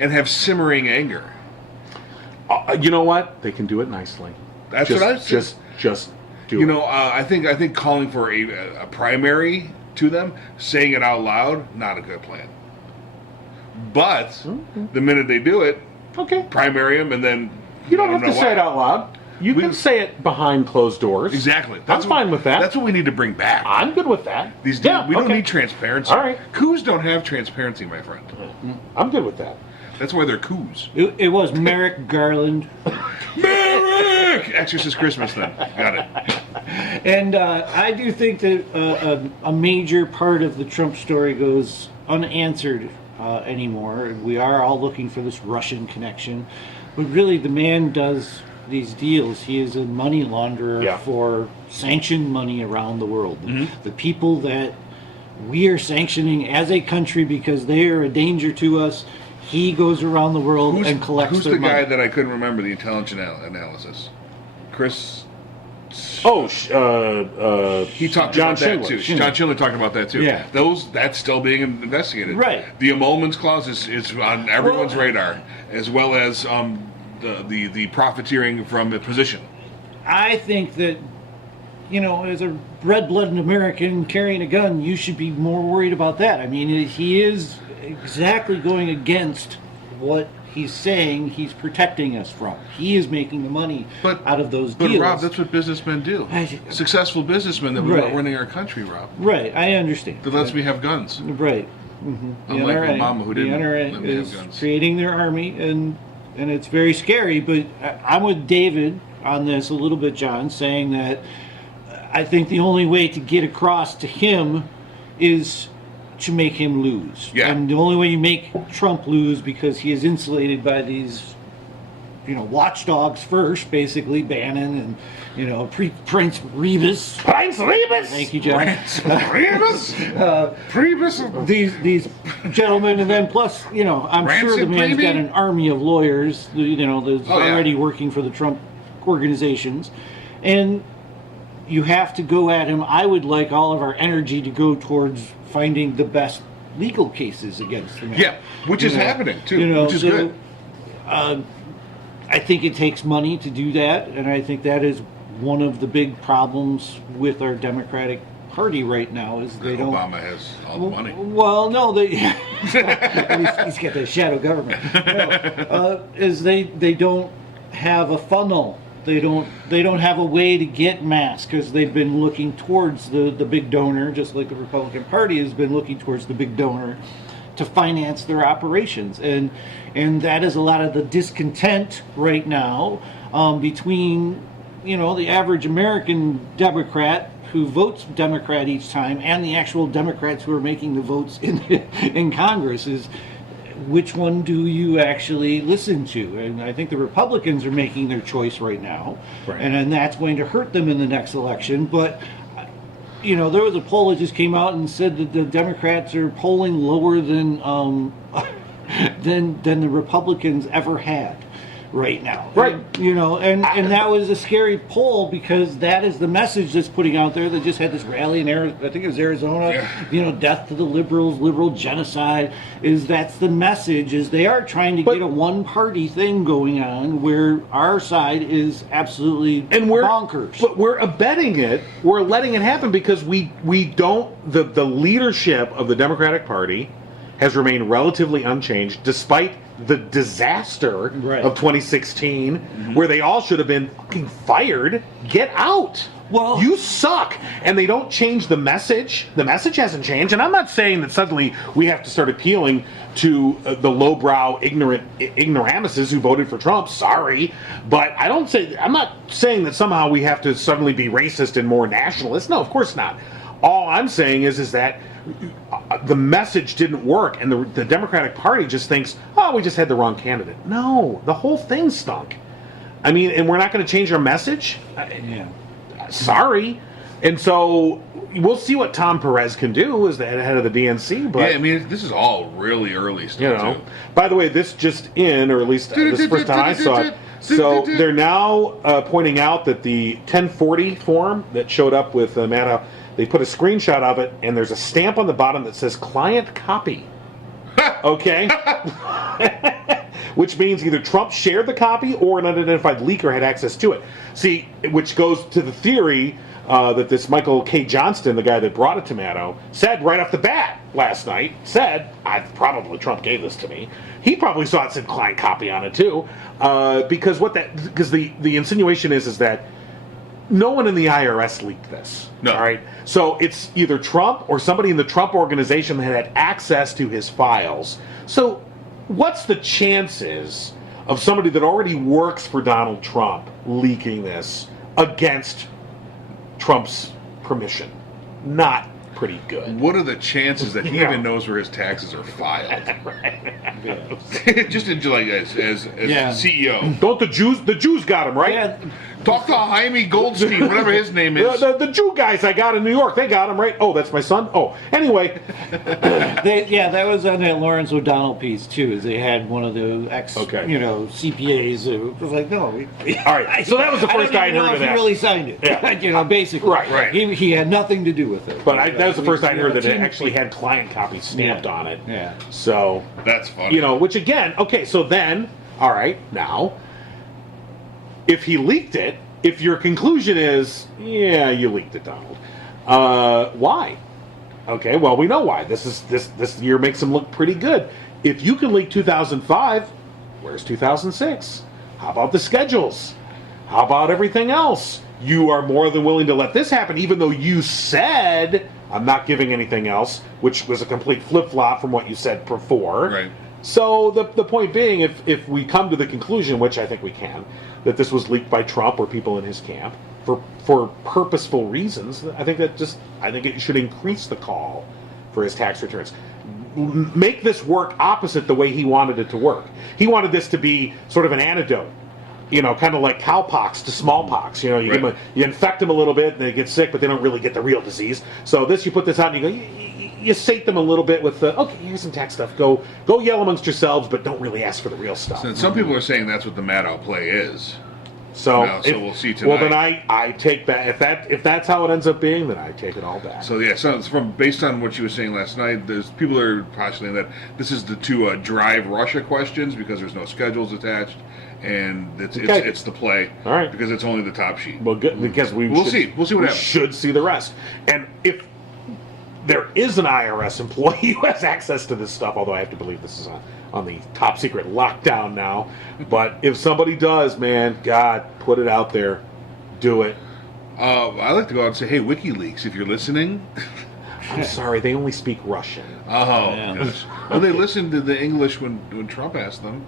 and have simmering anger. You know what? They can do it nicely. That's what I said. Just do it. You know, I think calling for a primary to them, saying it out loud, not a good plan. But the minute they do it, okay, primary them, and then you don't have to say why. it out loud. You can say it behind closed doors. Exactly. I'm fine with that. That's what we need to bring back. I'm good with that. We don't need transparency. All right. Coups don't have transparency, my friend. I'm good with that. That's why they're coups. It was Merrick Garland. Merrick! Exorcist Christmas, then. Got it. And I do think that a major part of the Trump story goes unanswered anymore. We are all looking for this Russian connection. But really, the man does these deals. He is a money launderer for sanctioned money around the world. The people that we are sanctioning as a country because they are a danger to us, he goes around the world and collects Who's their the money. guy that I couldn't remember the intelligence analysis? Chris... Oh, he talked John about Schindler. that too. John Schindler talked about that too. Yeah. That's still being investigated. Right. The emoluments clause is on everyone's radar, as well as the profiteering from the position. I think that, you know, as a red-blooded American carrying a gun, you should be more worried about that. I mean, he is exactly going against what he's saying he's protecting us from. He is making the money out of those deals. But Rob, that's what businessmen do. Successful businessmen that were running our country, Rob. Right, I understand. That lets me have guns. Right. Unlike Obama, who didn't the NRA let me have is guns. creating their army, and it's very scary. But I'm with David on this a little bit, John, saying that I think the only way to get across to him is to make him lose. Yeah. And the only way you make Trump lose, because he is insulated by these, you know, watchdogs first, basically, Bannon and, you know, Prince Rebus. Prince Rebus! Thank you, John. Rebus? These gentlemen, and then plus, you know, I'm sure the Rancid man's baby? got an army of lawyers, you know, that's Oh, yeah. already working for the Trump organizations. And you have to go at him. I would like all of our energy to go towards finding the best legal cases against the man. Yeah, which is You know, happening too, you know, which is so, good. I think it takes money to do that, and I think that is one of the big problems with our Democratic Party right now is they don't. Obama has all the money. Well, no, they. he's got the shadow government. No, is they don't have a funnel. They don't have a way to get mass because they've been looking towards the big donor, just like the Republican Party has been looking towards the big donor to finance their operations, and that is a lot of the discontent right now between, you know, the average American Democrat who votes Democrat each time and the actual Democrats who are making the votes in Congress is, which one do you actually listen to? And I think the Republicans are making their choice right now, and that's going to hurt them in the next election. But, you know, there was a poll that just came out and said that the Democrats are polling lower than the Republicans ever had right now. Right. And, you know, and that was a scary poll because that is the message that's putting out there. They just had this rally in Arizona, I think it was Arizona, you know, death to the liberals, liberal genocide, that's the message, is they are trying to get a one-party thing going on where our side is absolutely bonkers. But we're abetting it. We're letting it happen because we don't, the leadership of the Democratic Party has remained relatively unchanged despite the disaster Right. of 2016, where they all should have been fucking fired. Get out. Well- you suck. And they don't change the message. The message hasn't changed. And I'm not saying that suddenly we have to start appealing to the lowbrow, ignoramuses who voted for Trump. Sorry. But I'm not saying that somehow we have to suddenly be racist and more nationalist. No, of course not. All I'm saying is that the message didn't work, and the Democratic Party just thinks, oh, we just had the wrong candidate. No, the whole thing stunk. I mean, and we're not going to change our message? Yeah. Sorry. And so we'll see what Tom Perez can do as the head of the DNC. But Yeah, I mean, this is all really early stuff, you know, too. by the way, this just in, or at least this is the first time I saw it. So they're now pointing out that the 1040 form that showed up with Maddow, they put a screenshot of it, and there's a stamp on the bottom that says client copy. Okay? Which means either Trump shared the copy or an unidentified leaker had access to it. See, which goes to the theory that this Michael K. Johnston, the guy that brought it to Maddow, said right off the bat last night, probably Trump gave this to me. He probably saw it said client copy on it too. Because the insinuation is that no one in the IRS leaked this. No. All right. So it's either Trump or somebody in the Trump organization that had access to his files. So what's the chances of somebody that already works for Donald Trump leaking this against Trump's permission? Not pretty good. What are the chances that he Yeah. even knows where his taxes are filed? Just as Yeah. CEO. Don't the Jews got him, right? Yeah, Talk to Jaime Goldstein, whatever his name is. The Jew guys I got in New York, they got him, right? Oh, that's my son? Oh, anyway. that was on that Lawrence O'Donnell piece too. Is they had one of the Okay. CPAs who was like, no. All right, so that was the first I don't even heard know of if that. He really signed it. Yeah. Basically. Right. He had nothing to do with it. But that was the first I heard that it Team- actually had client copies stamped on it. Yeah. So, That's funny. which again, okay, so then, all right, now, if he leaked it, if your conclusion is, yeah, you leaked it, Donald, why? Okay, well, we know why. This year makes him look pretty good. If you can leak 2005, where's 2006? How about the schedules? How about everything else? You are more than willing to let this happen, even though you said, I'm not giving anything else, which was a complete flip-flop from what you said before. Right. So the point being, if we come to the conclusion, which I think we can, that this was leaked by Trump or people in his camp for purposeful reasons, I think it should increase the call for his tax returns. Make this work opposite the way he wanted it to work. He wanted this to be sort of an antidote, kind of like cowpox to smallpox. You Right. you infect them a little bit and they get sick, but they don't really get the real disease. So you put this out and you go, you sate them a little bit with okay, here's some tax stuff. Go yell amongst yourselves, but don't really ask for the real stuff. And some people are saying that's what the Maddow play is. So, we'll see tonight. Well, then I take that. If that's how it ends up being, then I take it all back. So yeah, so it's based on what you were saying last night. There's people are postulating that this is the two drive Russia questions because there's no schedules attached, and it's the play. All right. Because it's only the top sheet. Well, good, because We'll see what happens. Should see the rest. And if there is an IRS employee who has access to this stuff, although I have to believe this is on the top secret lockdown now. But if somebody does, man, God, put it out there. Do it. I like to go out and say, hey, WikiLeaks, if you're listening. I'm sorry, they only speak Russian. Oh, Yeah. gosh. Well, they listened to the English when Trump asked them.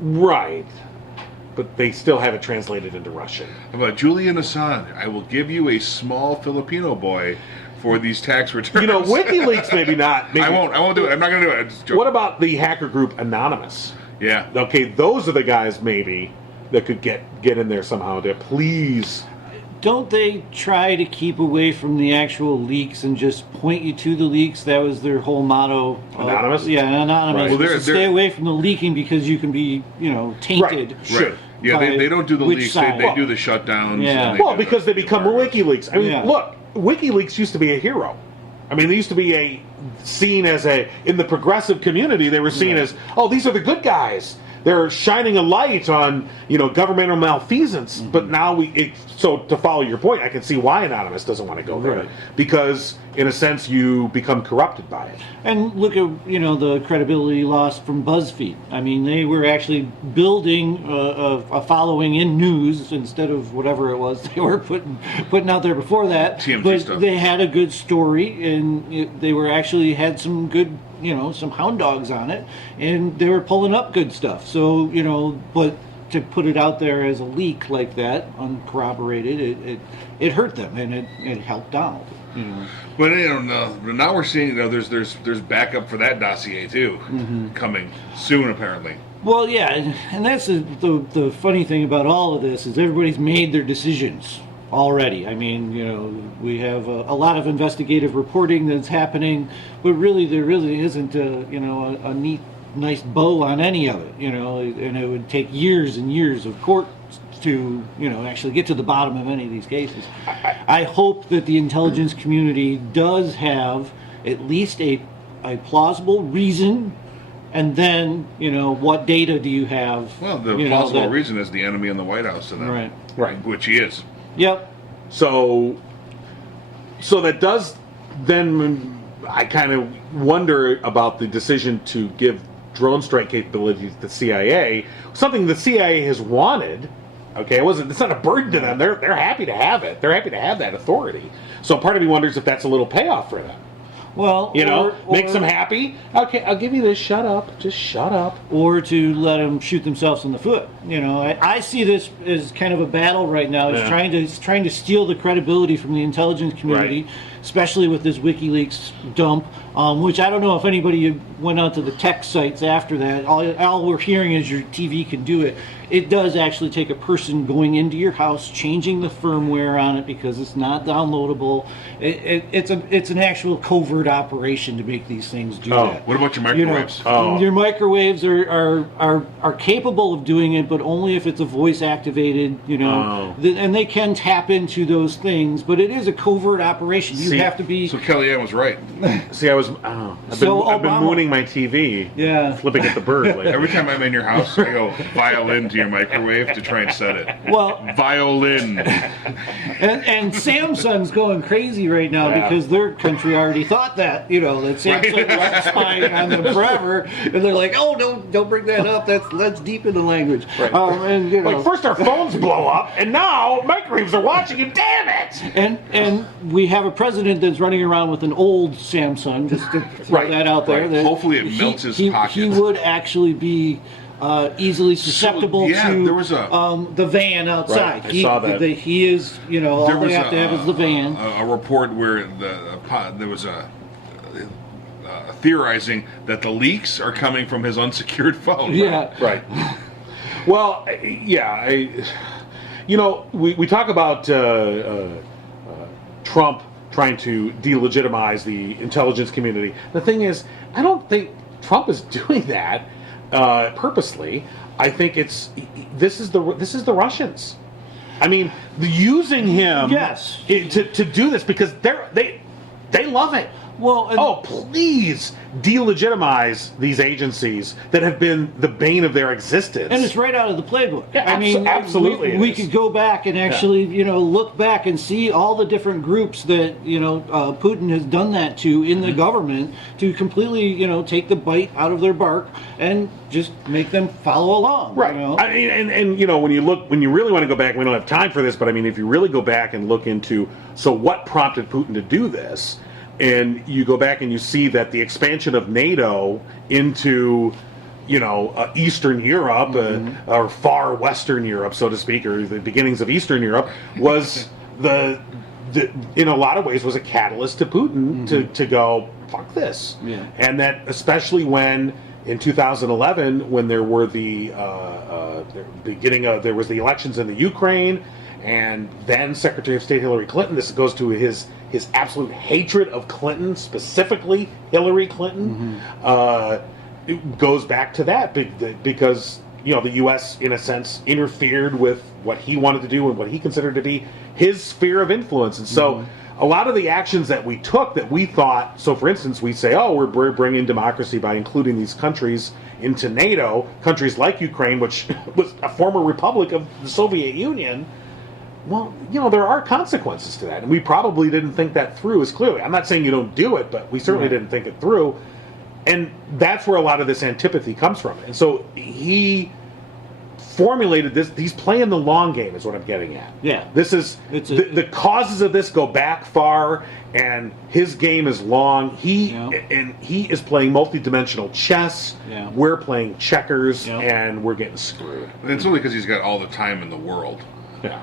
Right. But they still have it translated into Russian. How about Julian Assange? I will give you a small Filipino boy for these tax returns. WikiLeaks maybe not. Maybe. I won't do it. I'm not going to do it. I'm just joking. What about the hacker group Anonymous? Yeah. Okay, those are the guys maybe that could get in there somehow to please. Don't they try to keep away from the actual leaks and just point you to the leaks? That was their whole motto. Anonymous? Yeah, anonymous. Right. Well, was to stay away from the leaking because you can be, tainted. Right. Sure. Right. Yeah, By they don't do the which leaks. side? They do the shutdowns. Yeah. and Well, do because they become WikiLeaks. I mean, Yeah. look, WikiLeaks used to be a hero. I mean, they used to be seen as in the progressive community, they were seen as, oh, these are the good guys. They're shining a light on, governmental malfeasance. But now so to follow your point, I can see why Anonymous doesn't want to go there. Right. Because in a sense, you become corrupted by it. And look at the credibility loss from BuzzFeed. I mean, they were actually building a following in news instead of whatever it was they were putting out there before that. TMZ but stuff. they had a good story, and they were actually had some good, some hound dogs on it, and they were pulling up good stuff. So but to put it out there as a leak like that, uncorroborated, it hurt them, and it helped Donald. But now we're seeing there's backup for that dossier too, coming soon apparently. Well, yeah, and that's the funny thing about all of this is everybody's made their decisions already. I mean, we have a lot of investigative reporting that's happening, but really there really isn't a neat, nice bow on any of it. And it would take years and years of court to actually get to the bottom of any of these cases. I hope that the intelligence community does have at least a plausible reason, and then what data do you have? Well, the plausible reason is the enemy in the White House to them, right, which he is. Yep. So that does then. I kind of wonder about the decision to give drone strike capabilities to the CIA, something the CIA has wanted. Okay, it's not a burden to them. They're happy to have it. They're happy to have that authority. So part of me wonders if that's a little payoff for them. Well, makes them happy. Okay, I'll give you this. Shut up. Just shut up. Or to let them shoot themselves in the foot. I see this as kind of a battle right now. It's trying to steal the credibility from the intelligence community, especially with this WikiLeaks dump. Which I don't know if anybody went out to the tech sites after that. All we're hearing is your TV can do it. It does actually take a person going into your house, changing the firmware on it because it's not downloadable. It's an actual covert operation to make these things do that. What about your microwaves? Your microwaves are capable of doing it, but only if it's a voice activated. And they can tap into those things, but it is a covert operation. You have to be. So Kellyanne was right. See, I've been mooning my TV. Yeah. Flipping at the bird. Like. Every time I'm in your house, I go violin to your microwave to try and set it. Well, violin. And Samsung's going crazy right now because their country already thought that that Samsung was spying on them forever, and they're like, oh, don't bring that up. That's deep in the language. Right. Like first our phones blow up, and now microwaves are watching you. Damn it! And we have a president that's running around with an old Samsung. Just to throw that out there. That hopefully it melts his pocket. He would actually be easily susceptible to there was the van outside. Right, I saw that. He is, all they have to have is the van. A report where there was theorizing that the leaks are coming from his unsecured phone. Yeah. Right. Well, yeah. We talk about Trump trying to delegitimize the intelligence community. The thing is, I don't think Trump is doing that purposely. I think this is the Russians. I mean, using him to do this because they love it. Well, please delegitimize these agencies that have been the bane of their existence. And it's right out of the playbook. Yeah, I mean, absolutely. We could go back and actually, look back and see all the different groups that, Putin has done that to in the government to completely, take the bite out of their bark and just make them follow along. Right. I mean, and when you really want to go back, we don't have time for this, but I mean, if you really go back and look into, so what prompted Putin to do this? And you go back and you see that the expansion of NATO into, Eastern Europe, or far Western Europe, so to speak, or the beginnings of Eastern Europe, was in a lot of ways was a catalyst to Putin to go, fuck this. Yeah. And that especially when in 2011, when there were there was the elections in the Ukraine, and then Secretary of State Hillary Clinton, this goes to his absolute hatred of Clinton, specifically Hillary Clinton, it goes back to that because the U.S. in a sense interfered with what he wanted to do and what he considered to be his sphere of influence, and so a lot of the actions that we took that we thought, so for instance, we say, we're bringing democracy by including these countries into NATO, countries like Ukraine, which was a former republic of the Soviet Union. well, there are consequences to that, and we probably didn't think that through as clearly. I'm not saying you don't do it, but we certainly didn't think it through, and that's where a lot of this antipathy comes from. And so he formulated this. He's playing the long game, is what I'm getting at. Yeah. This is the causes of this go back far, and his game is long. He is playing multi-dimensional chess. Yeah. We're playing checkers, and we're getting screwed. And it's only because he's got all the time in the world. Yeah.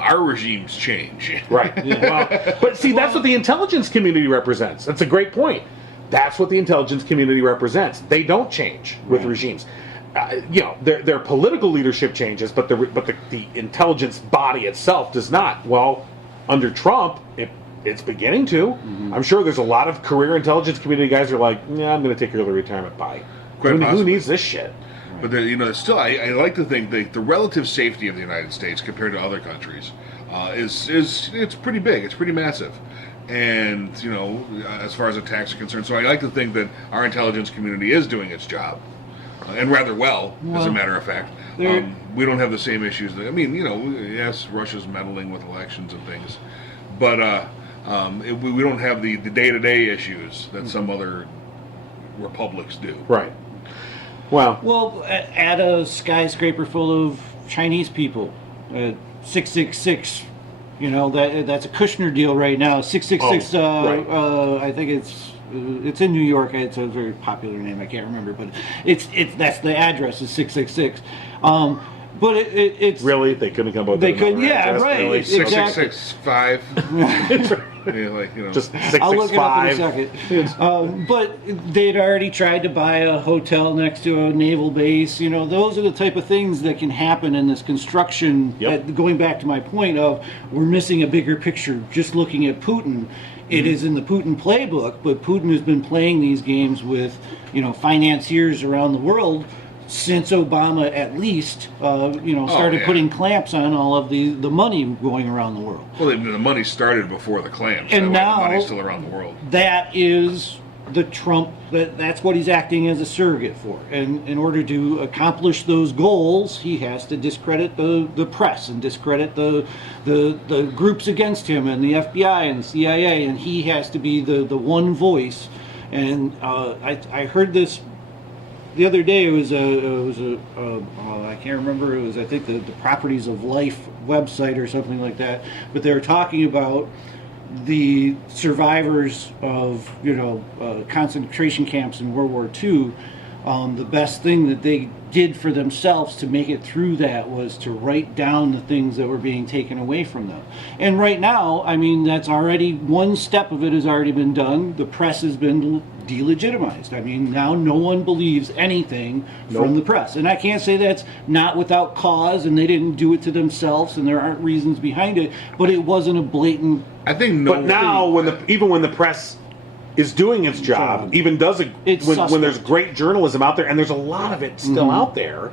Our regimes change. Right. Well, but see, that's what the intelligence community represents. That's a great point. That's what the intelligence community represents. They don't change with regimes. Their political leadership changes, but the intelligence body itself does not. Well, under Trump, it's beginning to. Mm-hmm. I'm sure there's a lot of career intelligence community guys who are like, yeah, I'm going to take early retirement. Bye. Who needs this shit? But still, I like to think that the relative safety of the United States compared to other countries it's pretty big. It's pretty massive, and as far as attacks are concerned. So I like to think that our intelligence community is doing its job, and rather well, as a matter of fact. We don't have the same issues. Yes, Russia's meddling with elections and things, but we don't have the day-to-day issues that some other republics do. Right. Well, at a skyscraper full of Chinese people, 666. That's a Kushner deal right now. 666. Right. I think it's in New York. It's a very popular name. I can't remember, but that's the address is 666. But it's really, they couldn't come up with they could, right? Really? Exactly. 665. Just 665. I'll look it up in a second. But they'd already tried to buy a hotel next to a naval base. Those are the type of things that can happen in this construction. Yep. Going back to my point of we're missing a bigger picture. Just looking at Putin, it is in the Putin playbook. But Putin has been playing these games with financiers around the world since Obama, at least, started putting clamps on all of the money going around the world. Well, the money started before the clamps. And now the money's still around the world. That is the Trump. That's what he's acting as a surrogate for. And in order to accomplish those goals, he has to discredit the press and discredit the groups against him and the FBI and the CIA. And he has to be the one voice. And I heard this. The other day, it was I can't remember. It was, I think, the Properties of Life website or something like that. But they were talking about the survivors of concentration camps in World War II. The best thing that they did for themselves to make it through that was to write down the things that were being taken away from them. And right now, that's already one step of it has already been done. The press has been delegitimized. Now no one believes anything from the press. And I can't say that's not without cause, and they didn't do it to themselves, and there aren't reasons behind it, but it wasn't a blatant... I think But now, even when the press is doing its job, even does it when there's great journalism out there, and there's a lot of it still out there,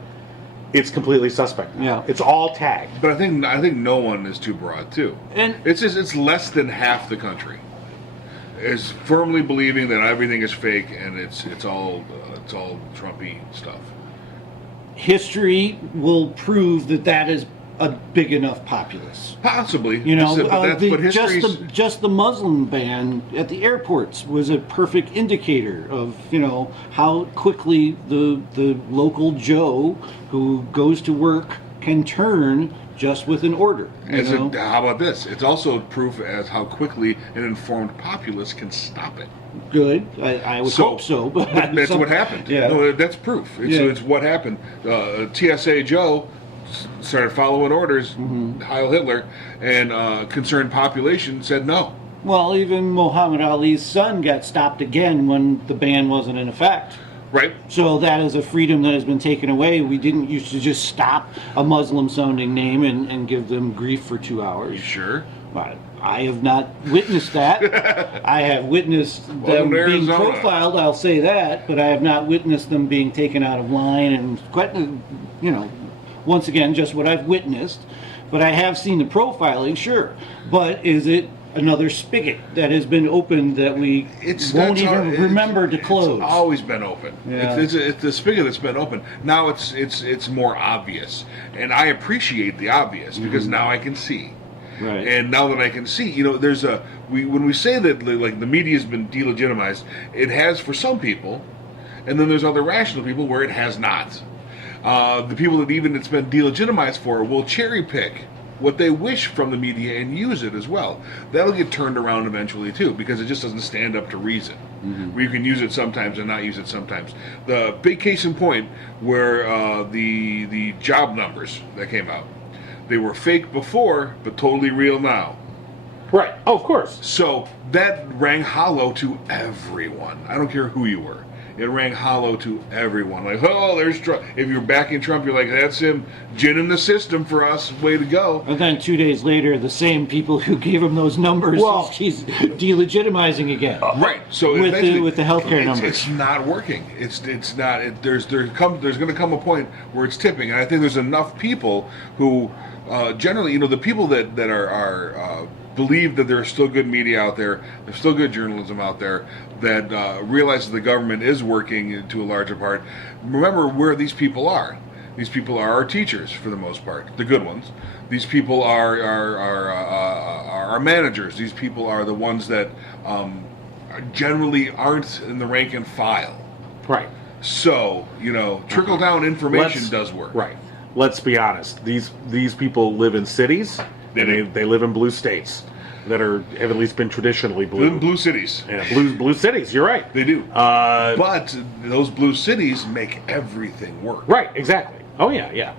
it's completely suspect. Yeah. It's all tagged. But I think no one is too broad too. And it's less than half the country is firmly believing that everything is fake and it's all Trumpy stuff. History will prove that is a big enough populace. Possibly. But history's... just the Muslim ban at the airports was a perfect indicator of how quickly the local Joe who goes to work can turn just with an order. How about this? It's also proof as how quickly an informed populace can stop it. Good. I would hope so. But that's what happened. Yeah. No, that's proof. It's what happened. TSA Joe started following orders, Heil Hitler, and concerned population said no. Well, even Muhammad Ali's son got stopped again when the ban wasn't in effect. Right. So that is a freedom that has been taken away. We didn't used to just stop a Muslim-sounding name and give them grief for 2 hours. You sure? But I have not witnessed that. I have witnessed them being Arizona. profiled, I'll say that, but I have not witnessed them being taken out of line and, once again, just what I've witnessed. But I have seen the profiling, sure. But is it another spigot that has been opened that we won't even remember to close. It's always been open. Yeah. It's the spigot that's been open. Now it's more obvious, and I appreciate the obvious because now I can see. Right. And now that I can see, there's when we say that like the media has been delegitimized, it has for some people, and then there's other rational people where it has not. The people that even it's been delegitimized for will cherry pick what they wish from the media and use it as well. That'll get turned around eventually too, because it just doesn't stand up to reason. Where you can use it sometimes and not use it sometimes. The big case in point where the job numbers that came out, they were fake before, but totally real now. Right. Oh, of course. So that rang hollow to everyone. I don't care who you were. It rang hollow to everyone. Like, oh, there's Trump. If you're backing Trump, you're like, that's him ginning the system for us. Way to go. And then 2 days later, the same people who gave him those numbers, he's delegitimizing again. Right. So with the healthcare numbers, it's not working. It's not. There's going to come a point where it's tipping, and I think there's enough people who generally, the people that are believe that there's still good media out there, there's still good journalism out there that realizes the government is working to a larger part. Remember where these people are. These people are our teachers for the most part, the good ones. These people are our managers. These people are the ones that generally aren't in the rank and file. Right. So, trickle down information does work. Right. Let's be honest. These people live in cities. They live in blue states that have at least been traditionally blue. Live in blue cities. Yeah, blue cities. You're right. They do. But those blue cities make everything work. Right. Exactly. Oh yeah.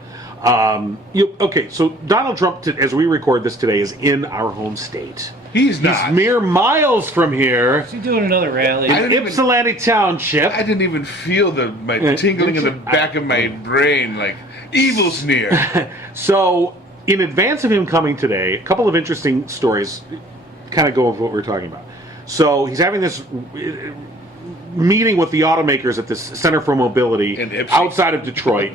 Okay. So Donald Trump, as we record this today, is in our home state. He's not. He's mere miles from here. Is he doing another rally? In Ypsilanti Township. I didn't even feel my tingling in the back of my brain, like evil's near. So, in advance of him coming today, a couple of interesting stories kind of go with what we're talking about. So, he's having this meeting with the automakers at this Center for Mobility outside of Detroit.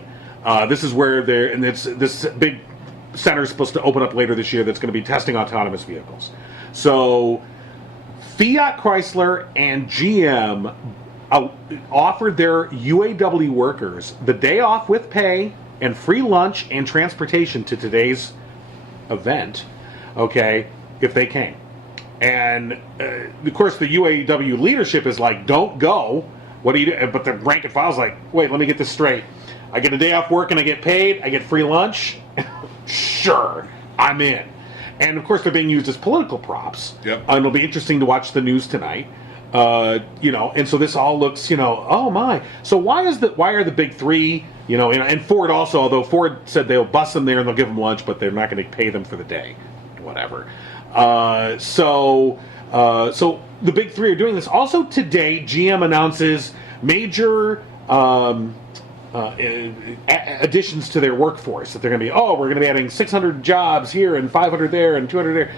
This is where this big center is supposed to open up later this year that's going to be testing autonomous vehicles. So, Fiat Chrysler and GM offered their UAW workers the day off with pay and free lunch and transportation to today's event, okay, if they came. And, of course, the UAW leadership is like, don't go. What do you do? But the rank and file's like, wait, let me get this straight. I get a day off work and I get paid. I get free lunch. Sure, I'm in. And, of course, they're being used as political props. Yep. And it'll be interesting to watch the news tonight. And so this all looks, oh my. So why are the big three, and Ford also, although Ford said they'll bus them there and they'll give them lunch, but they're not going to pay them for the day. Whatever. So the big three are doing this. Also today, GM announces major additions to their workforce. That they're going to be, we're going to be adding 600 jobs here and 500 there and 200 there.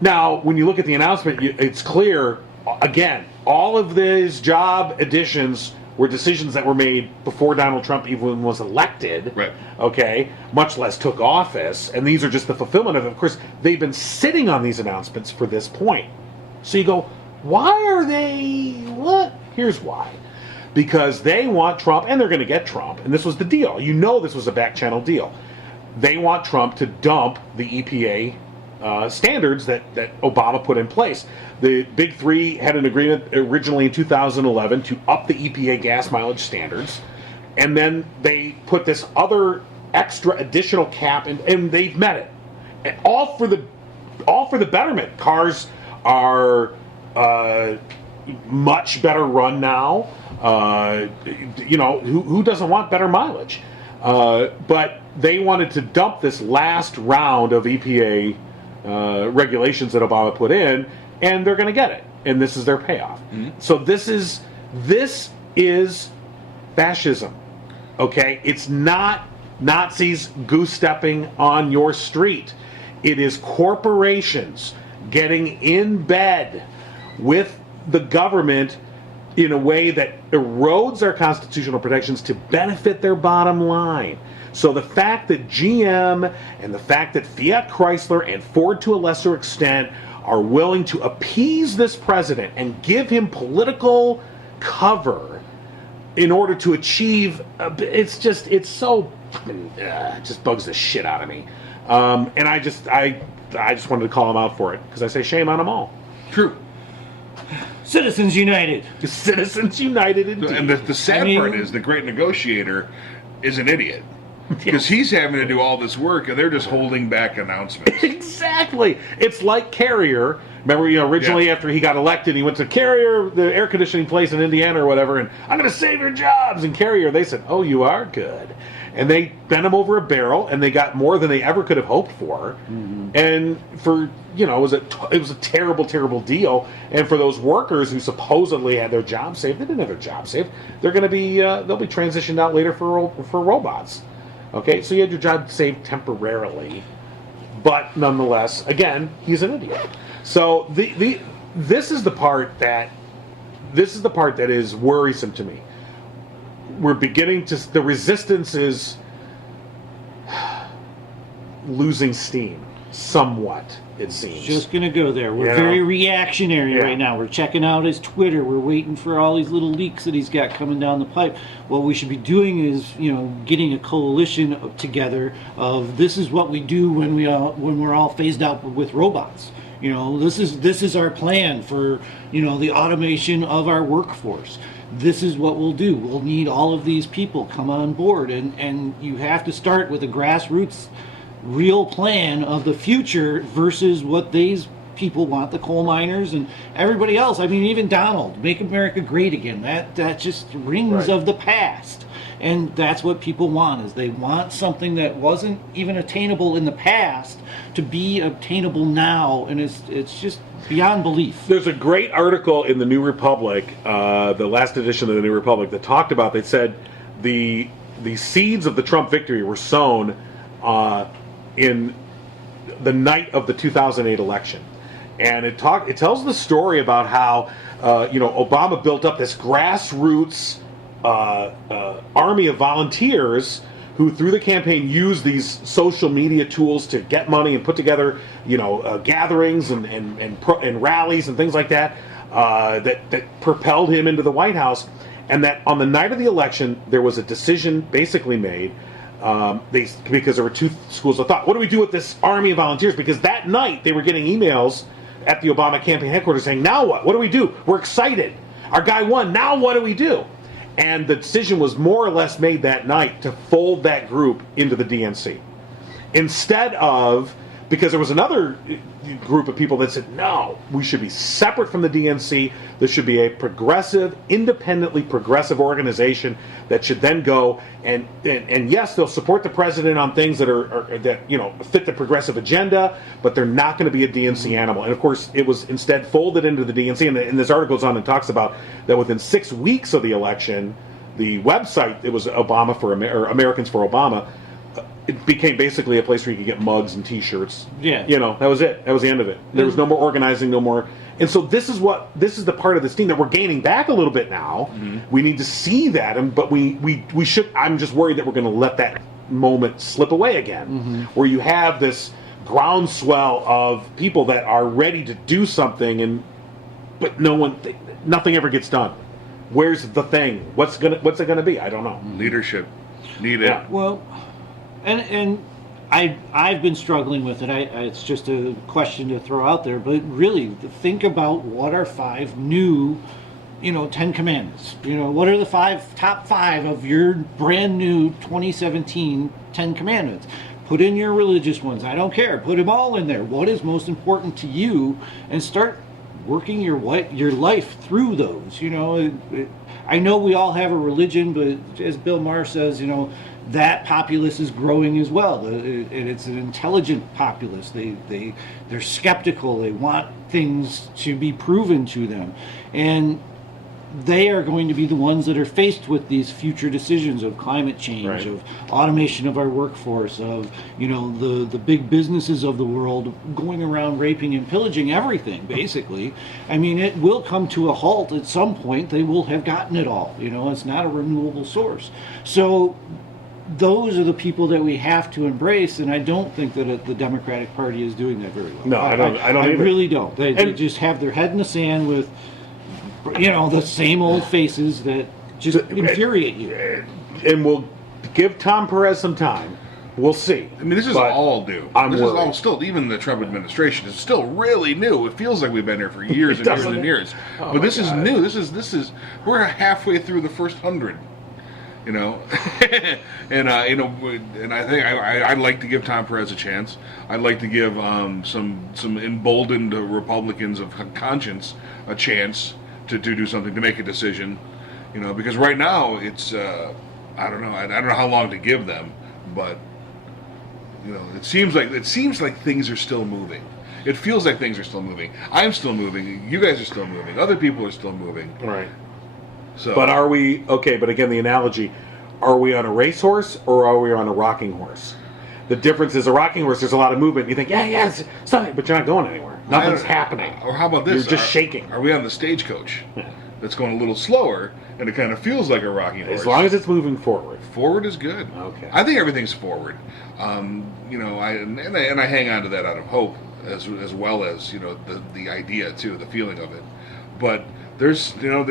Now, when you look at the announcement, it's clear, again, all of these job additions were decisions that were made before Donald Trump even was elected, right? Okay, much less took office, and these are just the fulfillment of it. Of course, they've been sitting on these announcements for this point. So you go, why are they, what? Here's why. Because they want Trump, and they're going to get Trump, and this was the deal. This was a back channel deal. They want Trump to dump the EPA standards that Obama put in place. The big three had an agreement originally in 2011 to up the EPA gas mileage standards, and then they put this other extra additional cap, and they've met it. And all for the betterment. Cars are much better run now. Who doesn't want better mileage? But they wanted to dump this last round of EPA regulations that Obama put in, and they're going to get it, and this is their payoff. Mm-hmm. So this is fascism, okay? It's not Nazis goose-stepping on your street. It is corporations getting in bed with the government in a way that erodes our constitutional protections to benefit their bottom line. So the fact that GM and the fact that Fiat Chrysler and Ford to a lesser extent are willing to appease this president and give him political cover in order to achieve, it just bugs the shit out of me. And I just wanted to call him out for it, because I say shame on them all. True. Citizens United. Citizens United indeed. And the sad part is the great negotiator is an idiot. Because he's having to do all this work, and they're just holding back announcements. Exactly. It's like Carrier. Remember, originally after he got elected, he went to Carrier, the air conditioning place in Indiana or whatever, and I'm going to save your jobs. And Carrier, they said, oh, you are good. And they bent him over a barrel, and they got more than they ever could have hoped for. Mm-hmm. And for, it was a terrible, terrible deal. And for those workers who supposedly had their job saved, they didn't have their job saved. They're going to be, they'll be transitioned out later for robots. Okay, so you had your job saved temporarily, but nonetheless, again, he's an idiot. So this is the part that is worrisome to me. We're beginning to, the resistance is losing steam somewhat, it seems. Just going to go there. We're very reactionary right now. We're checking out his Twitter. We're waiting for all these little leaks that he's got coming down the pipe. What we should be doing is, getting a coalition together of this is what we do when we're all phased out with robots. This is our plan for, the automation of our workforce. This is what we'll do. We'll need all of these people come on board, and you have to start with a grassroots real plan of the future versus what these people want, the coal miners and everybody else. I mean, even Donald, make America great again. That just rings of the past. And that's what people want, is they want something that wasn't even attainable in the past to be obtainable now, and it's just beyond belief. There's a great article in the New Republic, the last edition of the New Republic, that talked about, they said the seeds of the Trump victory were sown in the night of the 2008 election. And it tells the story about how Obama built up this grassroots army of volunteers who, through the campaign, used these social media tools to get money and put together, gatherings and rallies and things like that, that propelled him into the White House. And that on the night of the election, there was a decision basically made, because there were two schools of thought. What do we do with this army of volunteers? Because that night they were getting emails at the Obama campaign headquarters saying, now what? What do we do? We're excited. Our guy won. Now what do we do? And the decision was more or less made that night to fold that group into the DNC. Instead of, because there was another group of people that said, no, we should be separate from the DNC. There should be a progressive, independently progressive organization that should then go and yes, they'll support the president on things that fit the progressive agenda, but they're not going to be a DNC animal. And of course, it was instead folded into the DNC. And this article goes on and talks about that within 6 weeks of the election, the website, it was Obama for or Americans for Obama, it became basically a place where you could get mugs and T-shirts. Yeah, that was it. That was the end of it. There was no more organizing, no more. And so this is the part of this team that we're gaining back a little bit now. Mm-hmm. We need to see that, but we should. I'm just worried that we're going to let that moment slip away again, where you have this groundswell of people that are ready to do something, but nothing ever gets done. Where's the thing? What's it gonna be? I don't know. Leadership needed. Yeah. Well, and I've been struggling with it. It's just a question to throw out there, but really think about what are 5 new, 10 commandments. What are the top 5 of your brand new 2017 10 commandments? Put in your religious ones. I don't care. Put them all in there. What is most important to you, and start working your life through those. I know we all have a religion, but as Bill Maher says, that populace is growing as well, and it's an intelligent populace. They're skeptical. They want things to be proven to them, and they are going to be the ones that are faced with these future decisions of climate change, right, of automation of our workforce, of the big businesses of the world going around raping and pillaging everything, basically. I mean, it will come to a halt at some point. They will have gotten it all. It's not a renewable source. So those are the people that we have to embrace, and I don't think that the Democratic Party is doing that very well. No, I don't I either. really don't. They just have their head in the sand with, the same old faces that just infuriate you. And we'll give Tom Perez some time. We'll see. I mean, this is But all new. I'm This worried. is all still, even the Trump administration is still really new. It feels like we've been here for years and years Doesn't and it? years. Oh But my this is God. new. This is we're halfway through the first 100. And and I think I'd like to give Tom Perez a chance. I'd like to give some emboldened Republicans of conscience a chance to do something, to make a decision. Because right now it's I don't know how long to give them, but it seems like things are still moving. It feels like things are still moving. I'm still moving. You guys are still moving. Other people are still moving. Right. So, But are we okay? But again, the analogy: are we on a racehorse or are we on a rocking horse? The difference is a rocking horse. There's a lot of movement. You think, it's fine, but you're not going anywhere. Nothing's happening. Or how about this? You're just shaking. Are we on the stagecoach? Yeah. That's going a little slower, and it kind of feels like a rocking horse. As long as it's moving forward. Forward is good. Okay. I think everything's forward. I hang on to that out of hope, as well as the idea too, the feeling of it. But there's still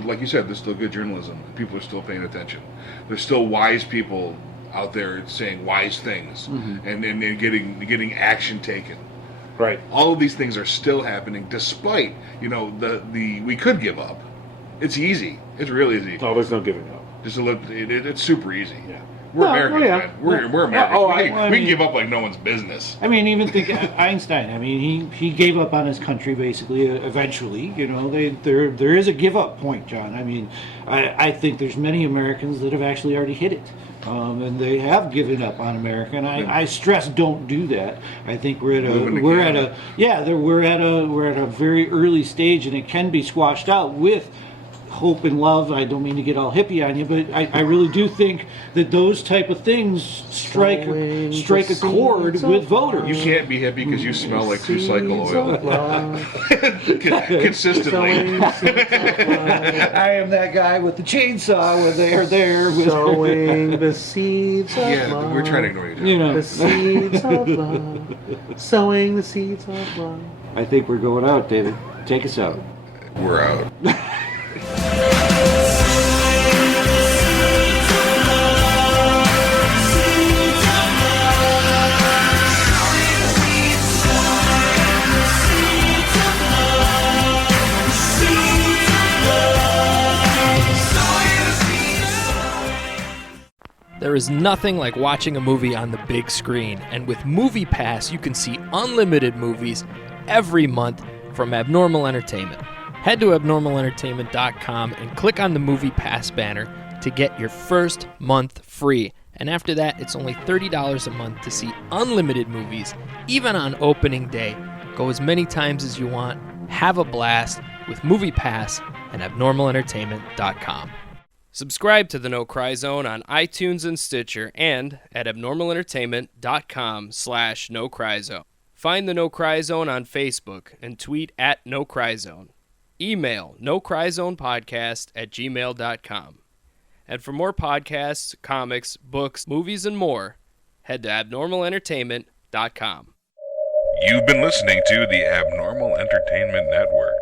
like you said, there's still good journalism. People are still paying attention. There's still wise people out there saying wise things and getting action taken. Right. All of these things are still happening, despite the we could give up. It's easy. It's really easy. Oh, there's no giving up. Just a little, it's super easy. Yeah. We're No, Americans, yeah. man. We're Americans. Oh, we I can mean- give up like no one's business. I mean, even think Einstein. I mean, he gave up on his country basically. Eventually, there is a give up point, John. I mean, I think there's many Americans that have actually already hit it, and they have given up on America. And I stress, don't do that. I think we're at a very early stage, and it can be squashed out with hope and love. I don't mean to get all hippie on you, but I really do think that those type of things strike a chord with voters. You can't be hippie because you smell like true cycle oil consistently. I am that guy with the chainsaw when they are there with Sowing the seeds of Yeah, love. we're trying to ignore you. John. The seeds of love. Sowing the seeds of love. I think we're going out, David. Take us out. We're out. There is nothing like watching a movie on the big screen, and with Movie Pass, you can see unlimited movies every month from Abnormal Entertainment. Head to abnormalentertainment.com and click on the Movie Pass banner to get your first month free. And after that, it's only $30 a month to see unlimited movies, even on opening day. Go as many times as you want. Have a blast with Movie Pass and abnormalentertainment.com. Subscribe to the No Cry Zone on iTunes and Stitcher and at abnormalentertainment.com/No Cry Zone. Find the No Cry Zone on Facebook and tweet at No Cry Zone. Email nocryzonepodcast@gmail.com. And for more podcasts, comics, books, movies, and more, head to abnormalentertainment.com. You've been listening to the Abnormal Entertainment Network.